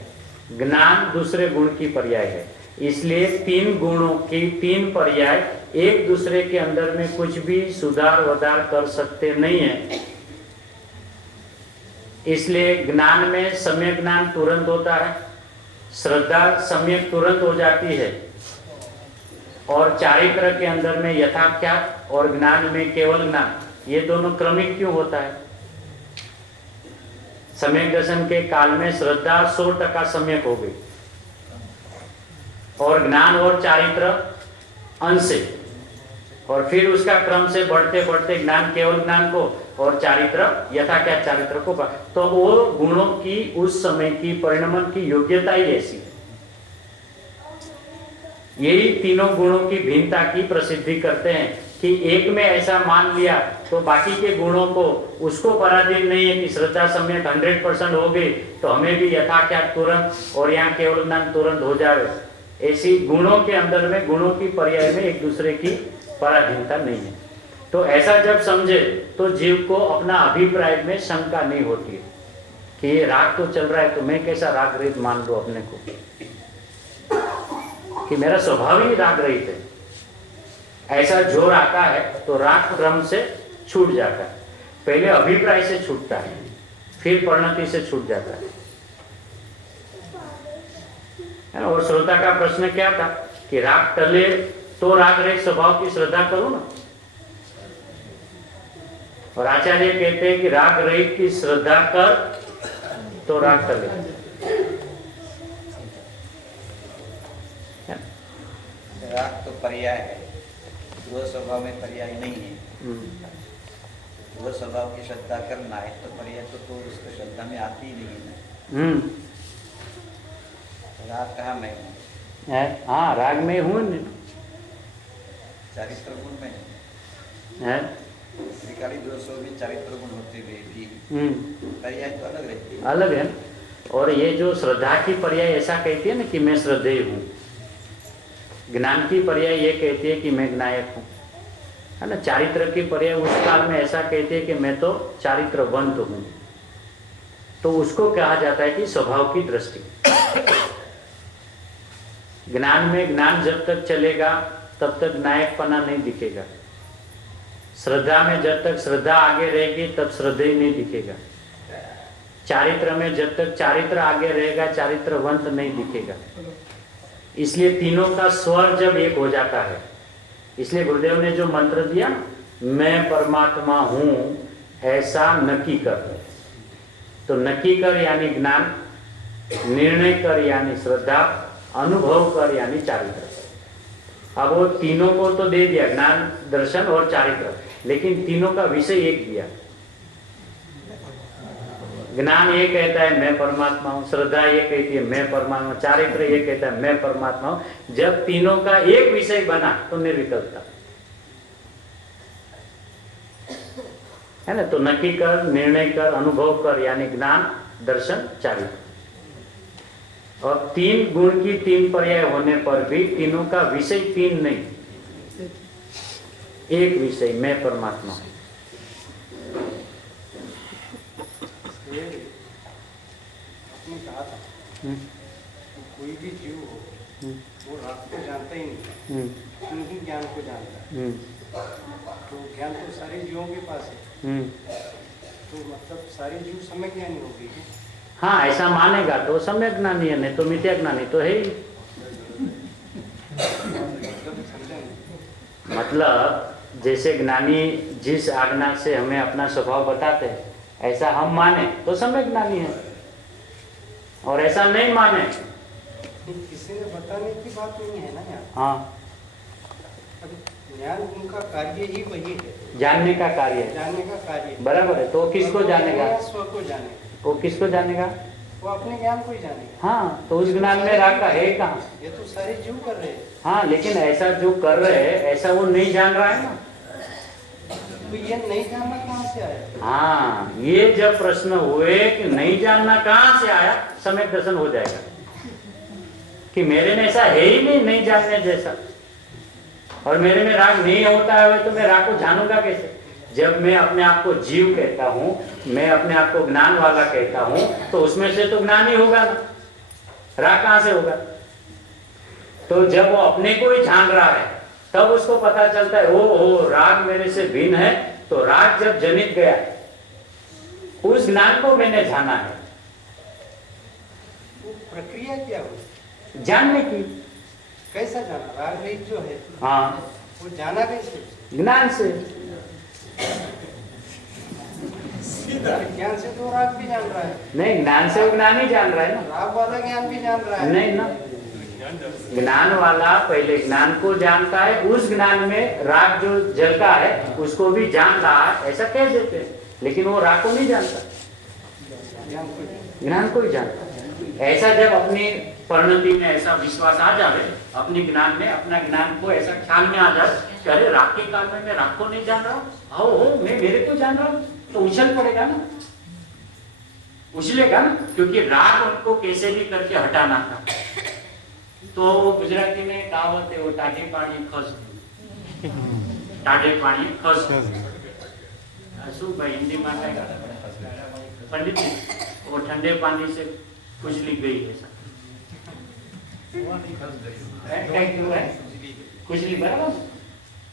ज्ञान दूसरे गुण की पर्याय है। इसलिए तीन गुणों की तीन पर्याय एक दूसरे के अंदर में कुछ भी सुधार वधार कर सकते नहीं है। इसलिए ज्ञान में सम्यक ज्ञान तुरंत होता है, श्रद्धा सम्यक तुरंत हो जाती है, और चारित्र के अंदर में यथाख्यात और ज्ञान में केवल ज्ञान, ये दोनों क्रमिक क्यों होता है? सम्यक दर्शन के काल में श्रद्धा 100% सम्यक हो गई और ज्ञान और चारित्र अंश, और फिर उसका क्रम से बढ़ते बढ़ते ज्ञान केवल ज्ञान को और चारित्र यथाख्यात चारित्र को, तो वो गुणों की उस समय की परिणमन की योग्यता ही ऐसी है। यही तीनों गुणों की भिन्नता की प्रसिद्धि करते हैं कि एक में ऐसा मान लिया तो बाकी के गुणों को उसको पराधीन नहीं है कि श्रद्धा सम्यक 100% हो गई तो हमें भी यथाख्यात तुरंत और यहाँ केवल ज्ञान तुरंत हो जाए। ऐसी गुणों के अंदर में गुणों की पर्याय में एक दूसरे की पराधीनता नहीं है। तो ऐसा जब समझे तो जीव को अपना अभिप्राय में शंका नहीं होती है कि ये राग तो चल रहा है तो मैं कैसा राग रहित मान लूं अपने को, कि मेरा स्वभाव ही राग रहित है। ऐसा जोर आता है तो राग क्रम से छूट जाता है, पहले अभिप्राय से छूटता है, फिर परिणति से छूट जाता है ना। और श्रोता का प्रश्न क्या था कि राग टले तो राग रहित स्वभाव की श्रद्धा करो ना, और आचार्य कहते हैं कि राग रहित की श्रद्धा कर तो राग टले। राग तो पर्याय है, ध्रुव स्वभाव में पर्याय नहीं है। ध्रुव स्वभाव की श्रद्धा करना है तो पर्याय तो उसको श्रद्धा में आती ही नहीं है। राग कहाँ मैं हूँ? हाँ, राग में हूँ, चारित्र गुण में है। त्रिकाली दोषों में चारित्र गुण होते हुए भी पर्याय तो अलग रहती है। अलग है। और ये जो श्रद्धा की पर्याय ऐसा कहती है ना कि मैं श्रद्धेय हूँ, ज्ञान की पर्याय ये कहती है कि मैं ज्ञायक हूँ, है ना। चारित्र की पर्याय उस काल में ऐसा कहती है कि मैं तो चारित्रवंत हूँ, तो उसको कहा जाता है कि स्वभाव की दृष्टि। ज्ञान में ज्ञान जब तक चलेगा तब तक नायकपना नहीं दिखेगा, श्रद्धा में जब तक श्रद्धा आगे रहेगी तब श्रद्धेय नहीं दिखेगा, चारित्र में जब तक चारित्र आगे रहेगा चारित्रवंत नहीं दिखेगा। इसलिए तीनों का स्वर जब एक हो जाता है, इसलिए गुरुदेव ने जो मंत्र दिया मैं परमात्मा हूं ऐसा नक्की कर, तो नक्की कर यानी ज्ञान, निर्णय कर यानी श्रद्धा, अनुभव कर यानी चारित्र। अब वो तीनों को तो दे दिया, ज्ञान दर्शन और चारित्र, लेकिन तीनों का विषय एक दिया। ज्ञान ये कहता है मैं परमात्मा हूँ, श्रद्धा ये कहती है मैं परमात्मा, चारित्र ये कहता है मैं परमात्मा हूँ। जब तीनों का एक विषय बना तो निर्विकल्पता है ना। तो नक्की कर, निर्णय कर, अनुभव कर यानी ज्ञान दर्शन चारित्र। और तीन गुण की तीन पर्याय होने पर भी तीनों का विषय तीन नहीं, एक विषय मैं परमात्मा हूँ। आपने कहा था कि कोई भी जीव हो वो राग को जानता ही नहीं, ही ज्ञान को जानता है। तो ज्ञान तो सारे जीवों के पास है, तो मतलब सारे जीव सम्यक ज्ञानी हो गए। हाँ, ऐसा मानेगा तो सम्यक ज्ञानी है, नहीं तो मिथ्या ज्ञानी तो है ही। मतलब जैसे ज्ञानी जिस आज्ञा से हमें अपना स्वभाव बताते हैं ऐसा हम माने तो सम्यक ज्ञानी है, और ऐसा नहीं माने किसी ने बताने की बात नहीं है ना यार। हाँ, ज्ञान उनका कार्य ही वही है, जानने का कार्य है, जानने का कार्य बराबर है। तो किसको जानेगा? स्व को जाने, वो किसको जानेगा? वो अपने ज्ञान को ही जानेगा। हाँ, तो उस ज्ञान में राग का है कहाँ? ये तो सारे जीव कर रहे हैं। हाँ, लेकिन ऐसा जो कर रहे हैं ऐसा वो नहीं जान रहा है ना। तो ये नहीं जानना कहाँ से आया? हाँ, ये जब प्रश्न हुए कि नहीं जानना कहाँ से आया, सम्यक दर्शन हो जाएगा कि मेरे में ऐसा है ही नहीं जानने जैसा, और मेरे में राग नहीं होता है तो मैं राग को जानूंगा कैसे? जब मैं अपने आप को जीव कहता हूँ, मैं अपने आप को ज्ञान वाला कहता हूँ, तो उसमें से तो ज्ञान ही होगा ना, राग कहाँ से होगा? तो जब वो अपने को ही जान रहा है तब उसको पता चलता है ओ राग मेरे से भिन्न है। तो राग जब जनित गया उस ज्ञान को मैंने जाना है। वो प्रक्रिया क्या हुई? जानने की, कैसा जाना? राग रहित जो है हाँ, वो जाना कैसे? ज्ञान से। ज्ञान से तो राग भी जान रहा है, नहीं, ज्ञान से वो ज्ञान ही जान रहा है ना। राग वाला ज्ञान भी जान रहा है। नहीं ना, ज्ञान वाला पहले ज्ञान को जानता है, उस ज्ञान में राग जो जलता है उसको भी जान रहा है, ऐसा कह देते हैं। लेकिन वो राग को नहीं जानता, ज्ञान को ही जानता है। ऐसा जब अपनी परिणति में ऐसा विश्वास आ जाए, अपने ज्ञान में, अपना ज्ञान को ऐसा ख्याल में आ जाए कि अरे राग के काल में मैं राग को नहीं जान रहा हूँ, हो मैं मेरे को जान रहा हूँ, तो उछल पड़ेगा ना, उछलेगा ना, क्योंकि राग उनको कैसे भी करके हटाना था। तो गुजराती में कहावत है, वो टाढ़े पानी खस, टाढ़े पानी खस। શું ભાઈ હિન્દીમાં કઈ पंडित जी, वो ठंडे पानी से खुजली गई है, खुजली बराबर,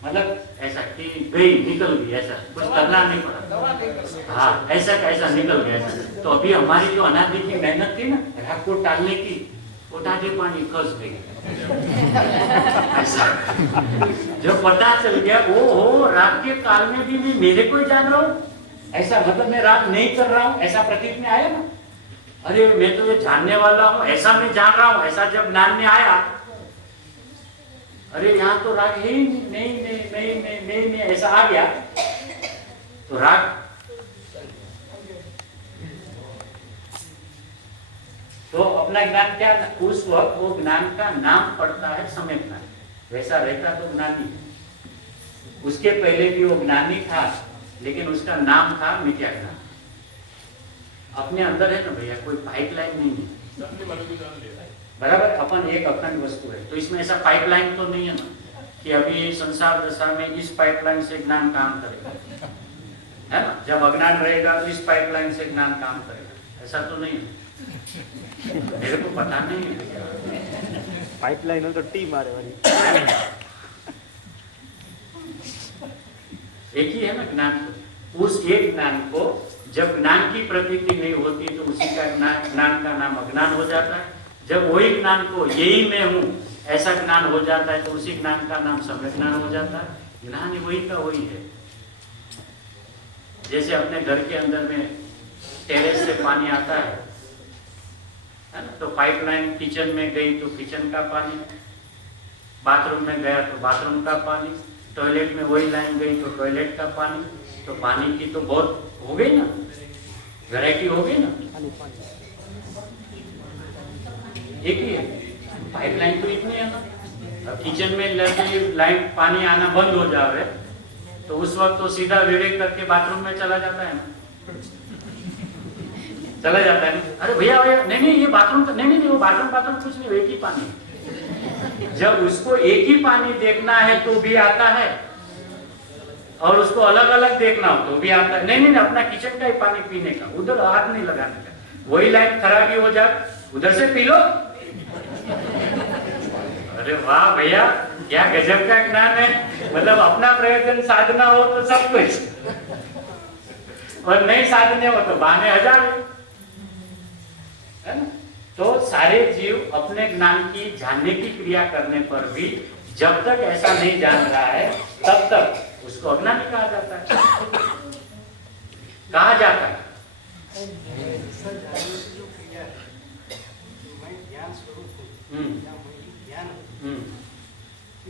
मतलब ऐसा कि गई, निकल गई, ऐसा कुछ करना नहीं पड़ा। हाँ, ऐसा कैसा निकल गया ऐसा। तो अभी हमारी जो अनादि की मेहनत थी ना राग को टालने की, वो टाढ़े पानी खस गई। ऐसा जो पता चल गया, वो हो राग के काल में भी मैं मेरे को ही जान रहा हूँ, ऐसा मतलब मैं राग नहीं कर रहा हूँ, ऐसा प्रतीत में आया ना। अरे मैं तो ये जानने वाला हूँ, ऐसा मैं जान रहा हूँ, ऐसा जब ज्ञान में आया, अरे यहाँ तो राग है ही नहीं, ऐसा आ गया। तो राग तो अपना ज्ञान क्या, उस वक्त वो ज्ञान का नाम पड़ता है समय ज्ञान, वैसा रहता तो ज्ञानी। उसके पहले भी वो ज्ञानी था, लेकिन उसका नाम था मिथ्या ज्ञान। अपने अंदर है ना भैया, कोई पाइपलाइन नहीं है, बराबर। अपन एक अखंड वस्तु है, तो इसमें ऐसा पाइपलाइन तो नहीं है ना कि अभी संसार दशा में इस पाइपलाइन से ज्ञान काम करेगा, है ना। जब अज्ञान रहेगा तो इस पाइपलाइन से ज्ञान काम करेगा, ऐसा तो नहीं है। मेरे को पता नहीं है, पाइपलाइन हो तो टी मारे वाली। एक ही है ना ज्ञान को। उस एक ज्ञान को जब ज्ञान की प्रतीति नहीं होती तो उसी का ज्ञान का नाम अज्ञान हो जाता है। जब वही ज्ञान को यही मैं हूँ ऐसा ज्ञान हो जाता है तो उसी ज्ञान का नाम सम्यक ज्ञान हो जाता है। ज्ञान वही का वही है। जैसे अपने घर के अंदर में टेरेस से पानी आता है ना, तो पाइपलाइन किचन में गई तो किचन का पानी, बाथरूम में गया तो बाथरूम का पानी, टॉयलेट में वही लाइन गई तो टॉयलेट का पानी। तो पानी की तो बहुत हो गई ना, वैरायटी हो गई ना, एक ही है। पाइपलाइन तो इतनी है ना। अब किचन में लाइन पानी आना बंद हो जाए तो उस वक्त तो सीधा विवेक करके बाथरूम में चला जाता है ना, चला जाता है ना। अरे भैया नहीं ये बाथरूम नहीं वो बाथरूम कुछ नहीं, एक ही पानी। जब उसको एक ही पानी देखना है तो भी आता है, और उसको अलग अलग देखना हो तो भी आता है। नहीं अपना किचन का ही पानी पीने का, उधर हाथ नहीं लगाने का। वही लाइन खराबी हो जाए उधर से पी लो। अरे वाह भैया, क्या गजब का ज्ञान है। मतलब अपना प्रयोजन साधना हो तो सब कुछ, और नहीं साधने हो तो बहाने हजार है ना। तो सारे जीव अपने ज्ञान की जानने की क्रिया करने पर भी जब तक ऐसा नहीं जान रहा है तब तक उसको अज्ञानी कहा जाता है। कहा जाता है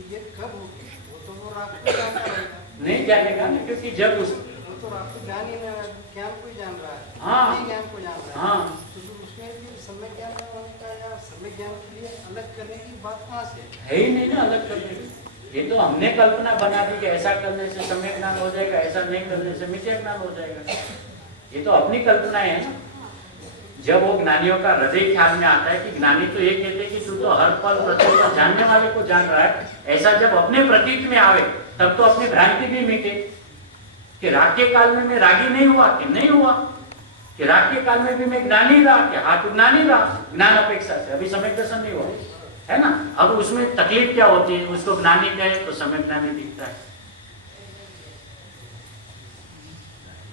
ये कब होगी वो तो वो रात को जानता रहेगा। नहीं जानेगा ना, क्योंकि जब उस वो तो रात को ज्ञान को ही जान रहा है। हाँ ज्ञान को जान रहा है। हाँ, तो उसमें भी सम्यक ज्ञान का या सम्यक ज्ञान के लिए अलग करने की बात कहाँ से है ही नहीं ना अलग करने की। ये तो हमने कल्पना बना दी कि ऐसा करने से सम्यक ज्ञान हो जाएगा, ऐसा नहीं करने से मिथ्या ज्ञान हो जाएगा। ये तो अपनी कल्पनाएं है ना। जब वो ज्ञानियों का हृदय ख्याल में आता है कि ज्ञानी तो ये कहते हैं कि तू तो हर पल प्रत्येक जानने वाले को जान रहा है, ऐसा जब अपने प्रतीत में आवे तब तो अपनी भ्रांति भी मिटे कि राग के काल में मैं रागी नहीं हुआ कि नहीं हुआ, कि राग के काल में भी मैं ज्ञानी रहा कि हाँ तो ज्ञानी रहा, ज्ञान अपेक्षा से अभी सम्यक दर्शन नहीं हुआ, है ना। अब उसमें तकलीफ क्या होती है, उसको ज्ञानी कहे तो सम्यक ज्ञानी दिखता है।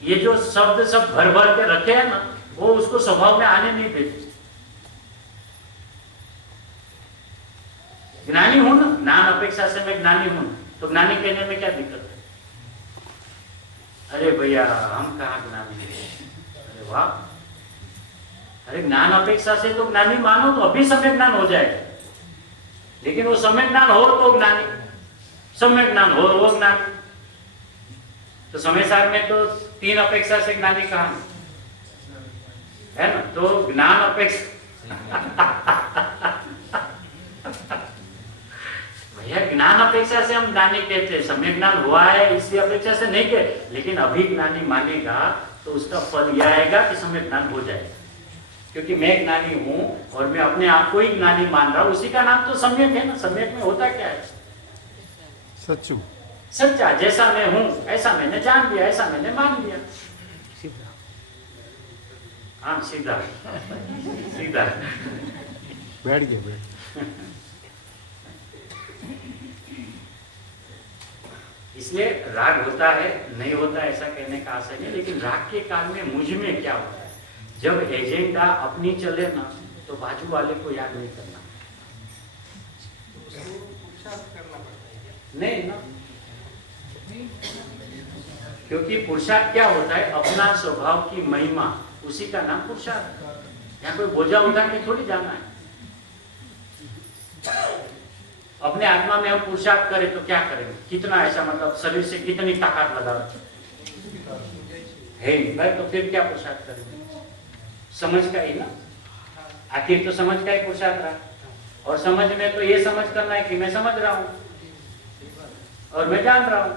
ये जो शब्द सब भर भर के रखे हैं ना, वो उसको स्वभाव में आने नहीं देते। ज्ञानी हूं ना, ज्ञान अपेक्षा से मैं ज्ञानी हूं, तो ज्ञानी कहने में क्या दिक्कत है? अरे भैया हम कहाँ ज्ञानी हैं? अरे वाह, अरे ज्ञान अपेक्षा से तो ज्ञानी मानो तो अभी सम्यक ज्ञान हो जाएगा, लेकिन वो सम्यक ज्ञान हो तो ज्ञानी, सम्यक ज्ञान हो वो ज्ञानी। तो समय सार में तो 3 अपेक्षा से ज्ञानी कहा है ना, तो ज्ञान अपेक्षा भैया ज्ञान अपेक्षा से हम ज्ञानी कहते हैं, सम्यक ज्ञान हुआ है इसलिए अपेक्षा से नहीं कहते, लेकिन अभी ज्ञानी मानेगा तो उसका फल यह आएगा कि सम्यक ज्ञान हो जाएगा, क्योंकि मैं ज्ञानी हूं और मैं अपने आप को ही ज्ञानी मान रहा हूं, उसी का नाम तो सम्यक है ना। सम्यक में होता क्या है? सच्चू, सच्चा, जैसा मैं हूं ऐसा मैंने जान लिया, ऐसा मैंने मान लिया। हाँ सीधा सीधा बैठ गया। इसलिए राग होता है नहीं होता ऐसा कहने का आशय नहीं, लेकिन राग के काल में मुझ में क्या होता है, जब एजेंडा अपनी चले ना तो बाजू वाले को याद नहीं करना, नहीं ना, क्योंकि पुरुषार्थ क्या होता है, अपना स्वभाव की महिमा, उसी का नाम पुरुषार्थ। यहाँ कोई बोझा उठा के थोड़ी जाना है। अपने आत्मा में हम पुरुषार्थ करें तो क्या करेंगे, कितना ऐसा मतलब शरीर से कितनी ताकत लगा है नहीं भाई, तो फिर क्या पुरुषार्थ करेंगे? समझ का ही ना, आखिर तो समझ का ही पुरुषार्थ रहा, और समझ में तो ये समझ करना है कि मैं समझ रहा हूँ और मैं जान रहा हूँ।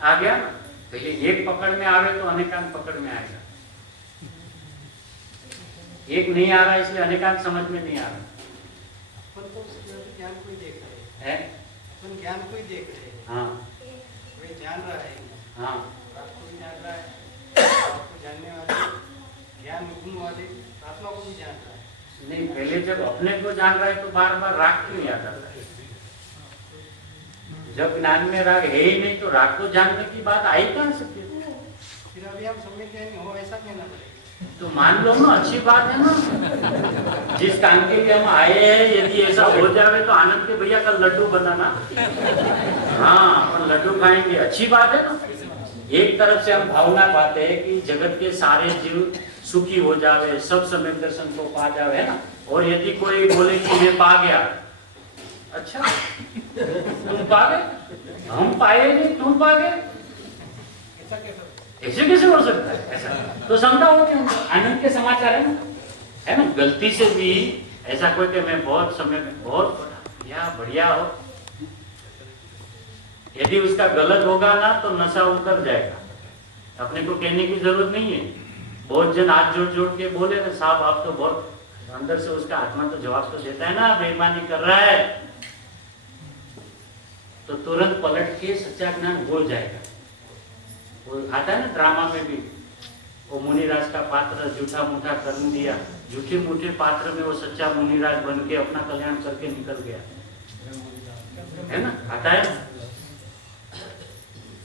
आ गया ना, पहले एक पकड़ में आवे तो अनेकांत पकड़ में आएगा, एक नहीं आ रहा इसलिए अनेकांत समझ में नहीं आ रहा ज्ञान को ही देख रहे है, अपन ज्ञान को ही देख रहे हैं। हाँ वे जान रहा है, हाँ आपको भी जान रहा है, आपको जानने वाले ज्ञान गुण वाले आत्मा को भी जान रहा है। नहीं, पहले जब अपने को जान रहा है तो बार बार राग क्यों याद आता है? जब ज्ञान में राग है ही नहीं तो राग को जानने की बात आई कहां से? फिर अभी हम सम्यक ज्ञानी हो ऐसा कहना पड़ेगा। तो मान लो ना, अच्छी बात है ना, जिस काम के लिए हम आए हैं, यदि ऐसा हो जाए तो आनंद के भैया कल लड्डू बनाना, हाँ अपन लड्डू खाएंगे, अच्छी बात है ना। एक तरफ से हम भावना पाते हैं कि जगत के सारे जीव सुखी हो जावे, सब सम्यक दर्शन को पा जावे, है ना। और यदि कोई बोले कि मैं पा गया, अच्छा तुम पा गए, हम पाए नहीं, तुम पा गए, ऐसे कैसे हो सकता है? ऐसा तो समझा हो कि आनंद के समाचार है ना। गलती से भी ऐसा कोई कि मैं बहुत समय में बहुत बढ़िया हो, यदि उसका गलत होगा ना तो नशा उतर जाएगा, अपने को कहने की जरूरत नहीं है। बहुत जन हाथ जोड़ जोड़ के बोले ना, साहब आप तो बहुत, अंदर से उसका आत्मा तो जवाब तो देता है ना, बेईमानी कर रहा है, तो तुरंत पलट के सच्चा ज्ञान हो जाएगा। वो आता है ना ड्रामा में भी, वो मुनिराज का पात्र झूठा मूठा कर दिया, झूठे मूठे पात्र में वो सच्चा मुनिराज बन के अपना कल्याण करके निकल गया, है ना, आता है।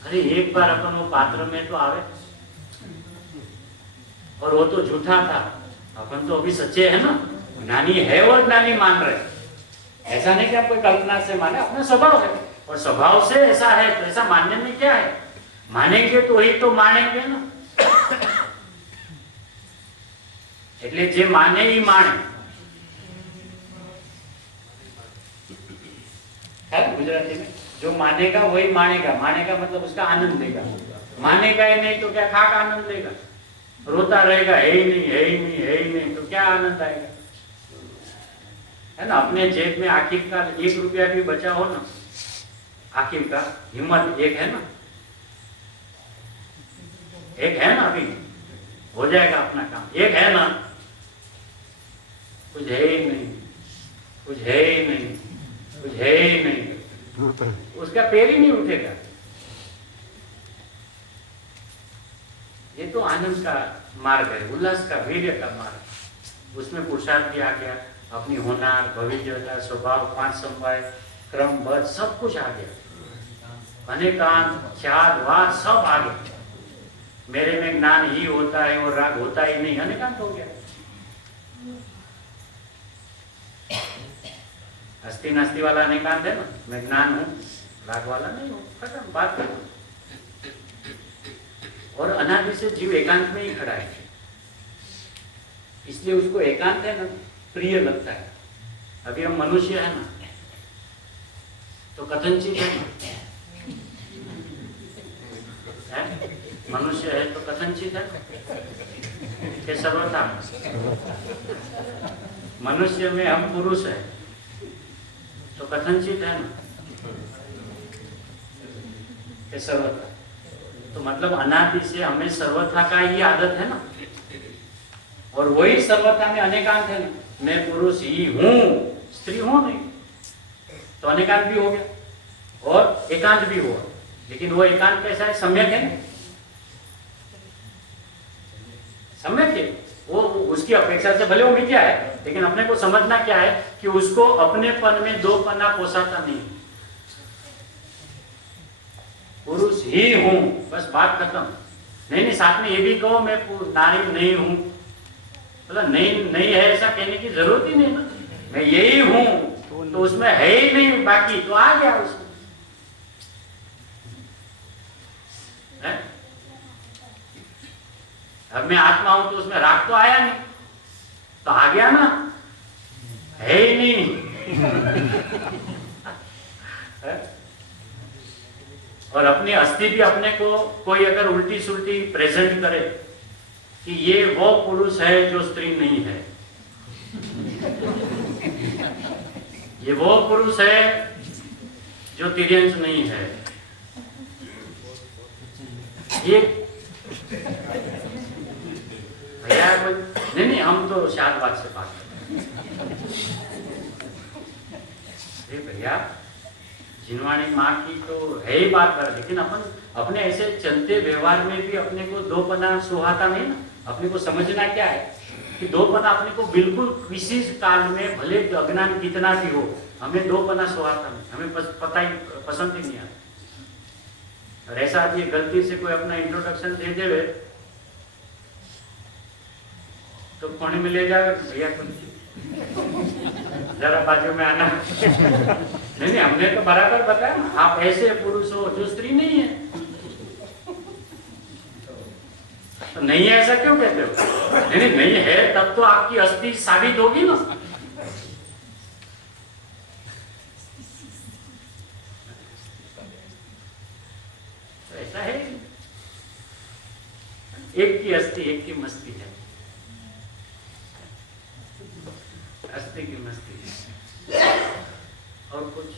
अरे एक बार अपन वो पात्र में तो आवे, और वो तो झूठा था, अपन तो अभी सच्चे है ना, ज्ञानी है और ज्ञानी मान रहे, ऐसा नहीं कि आप कोई कल्पना से माने, अपना स्वभाव है, और स्वभाव से ऐसा है तो ऐसा मानने में क्या है, मानेंगे तो ही तो मानेंगे ना। એટલે જે માને ઈ માણે, है गुजराती में, जो मानेगा वही मानेगा, मानेगा मतलब उसका आनंद लेगा, मानेगा ही नहीं तो क्या खाक आनंद लेगा, रोता रहेगा है ही नहीं है ही नहीं है ही नहीं तो क्या आनंद आएगा, है ना। अपने जेब में आखिरकार 1 रुपया भी बचा हो ना, आखिरकार हिम्मत एक है ना, एक है ना, अभी हो जाएगा अपना काम, एक है ना, कुछ है ही नहीं, कुछ है ही नहीं, कुछ है ही नहीं, उसका पैर ही नहीं उठेगा। ये तो आनंद का मार्ग है, उल्लास का, वीर्य का मार्ग, उसमें पुरुषार्थ भी आ गया, अपनी होनार, भविष्यता, स्वभाव, 5 समवाय, क्रमबद्ध सब कुछ आ गया, अनेकांत, ख्याल, वाद सब आ गया। मेरे में ज्ञान ही होता है और राग होता ही नहीं, अनेकांत हो गया। अस्थि नास्ति वाला अनेकांत है ना, मैं ज्ञान हूं, राग वाला नहीं हूं, खत्म, बात खत्म। और अनादि से जीव एकांत में ही खड़ा है, इसलिए उसको एकांत है ना प्रिय लगता है। अभी हम मनुष्य है ना, तो कथनचित है ना, है? मनुष्य है तो कथनचित है कि सर्वथा। मनुष्य में हम पुरुष है तो कथनचित है ना कि सर्वथा। तो मतलब अनादि से हमें सर्वथा का ही आदत है ना, और वही सर्वथा में अनेकांत है ना। मैं पुरुष ही हूं, स्त्री हूं नहीं, तो अनेकांत भी हो गया और एकांत भी हुआ। लेकिन वो एकांत कैसा है? सम्यक है, सम्यक है। वो उसकी अपेक्षा से भले वो मिथ्या है, लेकिन अपने को समझना क्या है कि उसको अपनेपन में दो पन्ना पोसाता नहीं। पुरुष ही हूं, बस बात खत्म। नहीं, साथ में ये भी कहो मैं नारी नहीं हूं, मतलब नहीं है ऐसा कहने की जरूरत ही नहीं ना। मैं यही हूं तो उसमें है ही नहीं बाकी, तो आ गया उसमें। अब मैं आत्मा हूं तो उसमें राग तो आया नहीं, तो आ गया ना, है ही नहीं। और अपनी अस्थि भी अपने को कोई अगर उल्टी सुल्टी प्रेजेंट करे कि ये वो पुरुष है जो स्त्री नहीं है, ये वो पुरुष है जो तिर्यंश नहीं है, ये भैया नहीं, हम तो शायद बात से बात करते भैया, जिनवाणी माँ की तो है ही बात कर, लेकिन अपन अपने ऐसे चलते व्यवहार में भी अपने को दो पना सुहाता नहीं ना। अपने को समझना क्या है कि दो पना अपने को बिल्कुल विशेष काल में भले अज्ञान कितना भी हो, हमें दो पना सुहाता नहीं, हमें पता ही पसंद ही नहीं आता। और ऐसा आदमी गलती से कोई अपना इंट्रोडक्शन दे देवे तो कोने में ले जाए, भैया जरा बाजू में आना। नहीं, हमने तो बराबर बताया आप ऐसे पुरुष हो जो स्त्री नहीं है। तो नहीं है ऐसा क्यों कहते हो? नहीं है तब तो आपकी अस्थि साबित होगी ना। तो ऐसा है, एक की अस्थि एक की मस्ती है, अस्थि की मस्ती है। और कुछ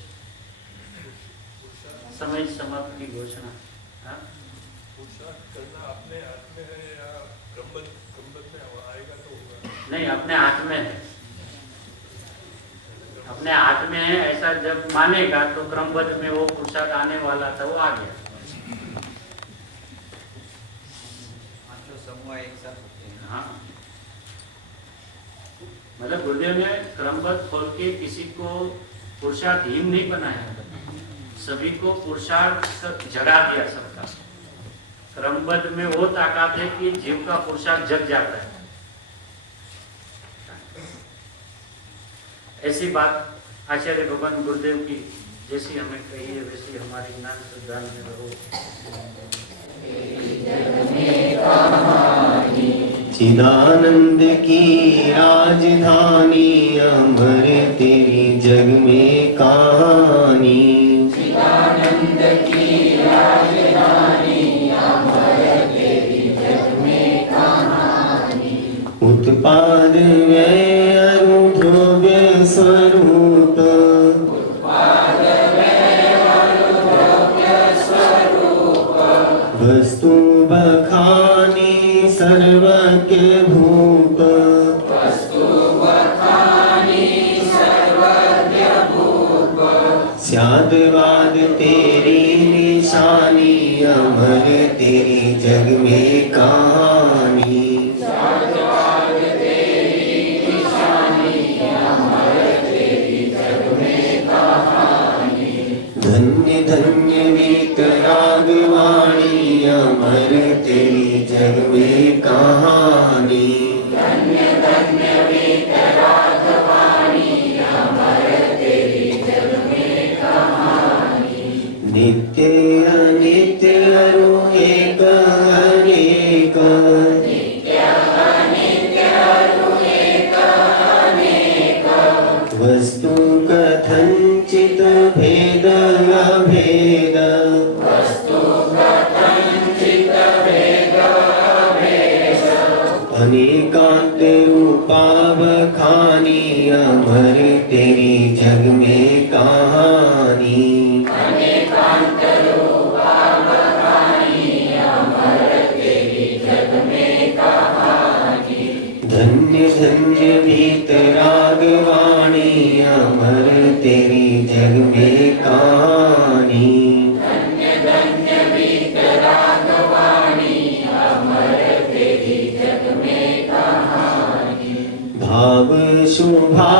समय समाप्ति की घोषणा? करना अपने हाथ में है या क्रमबद्ध में आएगा तो होगा? नहीं, अपने हाथ में है, अपने हाथ में है। ऐसा जब मानेगा तो क्रमबद्ध में वो पुरुषार्थ आने वाला था, वो आ गया। मतलब समूह एक साथ होते हैं। हाँ, मतलब गुरुदेव ने क्रमबद्ध खोल के किसी को पुरुषार्थहीन नहीं बनाया, सभी को पुरुषार्थ जगा दिया सबका। क्रमबद्ध में वो ताकत है कि जीव का पुरुषार्थ जग जाता है। ऐसी बात आचार्य भगवान गुरुदेव की जैसी हमें कही है वैसी हमारे ज्ञान सिद्धांत में रहो। चिदानंद की राजधानी अमर तेरी जग में कहानी। चिदानंद की राजधानी अमर तेरी जग में कहानी। उत्पाद व्यय अरुद्रव्य स्वरूप, उत्पाद व्यय अरुद्रव्य स्वरूप। वस्तु बखानी सर्वज्ञ भूप, वस्तु बखानी सर्वज्ञ भूप। स्यादवाद तेरी निशानी अमर तेरी जग में कहानी। साधवाद तेरी निशानी अमर तेरी जग में कहानी। धन्य धन्य वीतरागवाणी अमर तेरी जग में कहानी। धन्य धन्य वस्तु कथंचित भेद अभेद अनेकांत रूपा बखानी अमर तेरी जग में कहानी धन्य धन्य वीतरागवाणी अमर तेरी जग में कहानी भाव शुभा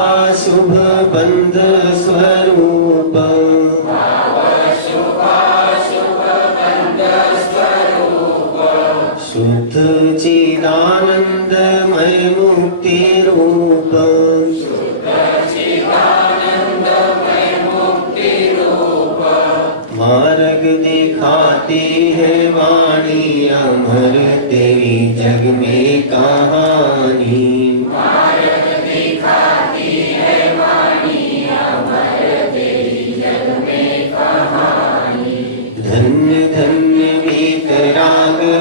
शुभ बंध स्वरूप शुद्ध चिदानंदमय मुक्ति रूप मार्ग दिखाती है वाणी अमर तेरी जग में कहानी धन्य धन्य वीतरागवाणी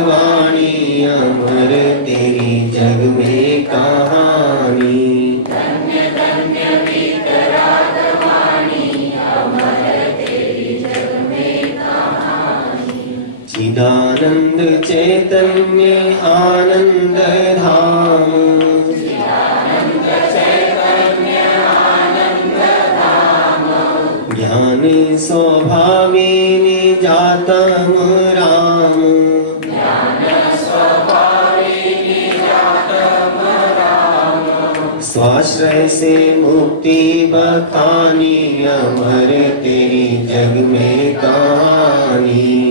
अमर तेरी जग में कहानी चिदानंद चैतन्य आनंद धाम ज्ञान स्वभाविनी जातम राम स्वाश्रय से मुक्ति बखानी अमर तेरी जग में कहानी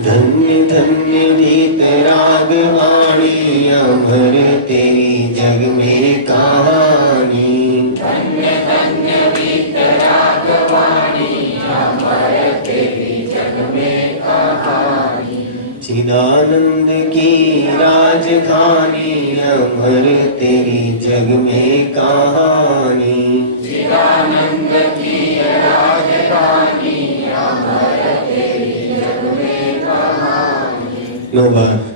धन्य धन्य वीतरागवाणी अमर तेरी जग में कहानी चिदानंद की राजधानी अमर तेरी जग में कहानी नोवा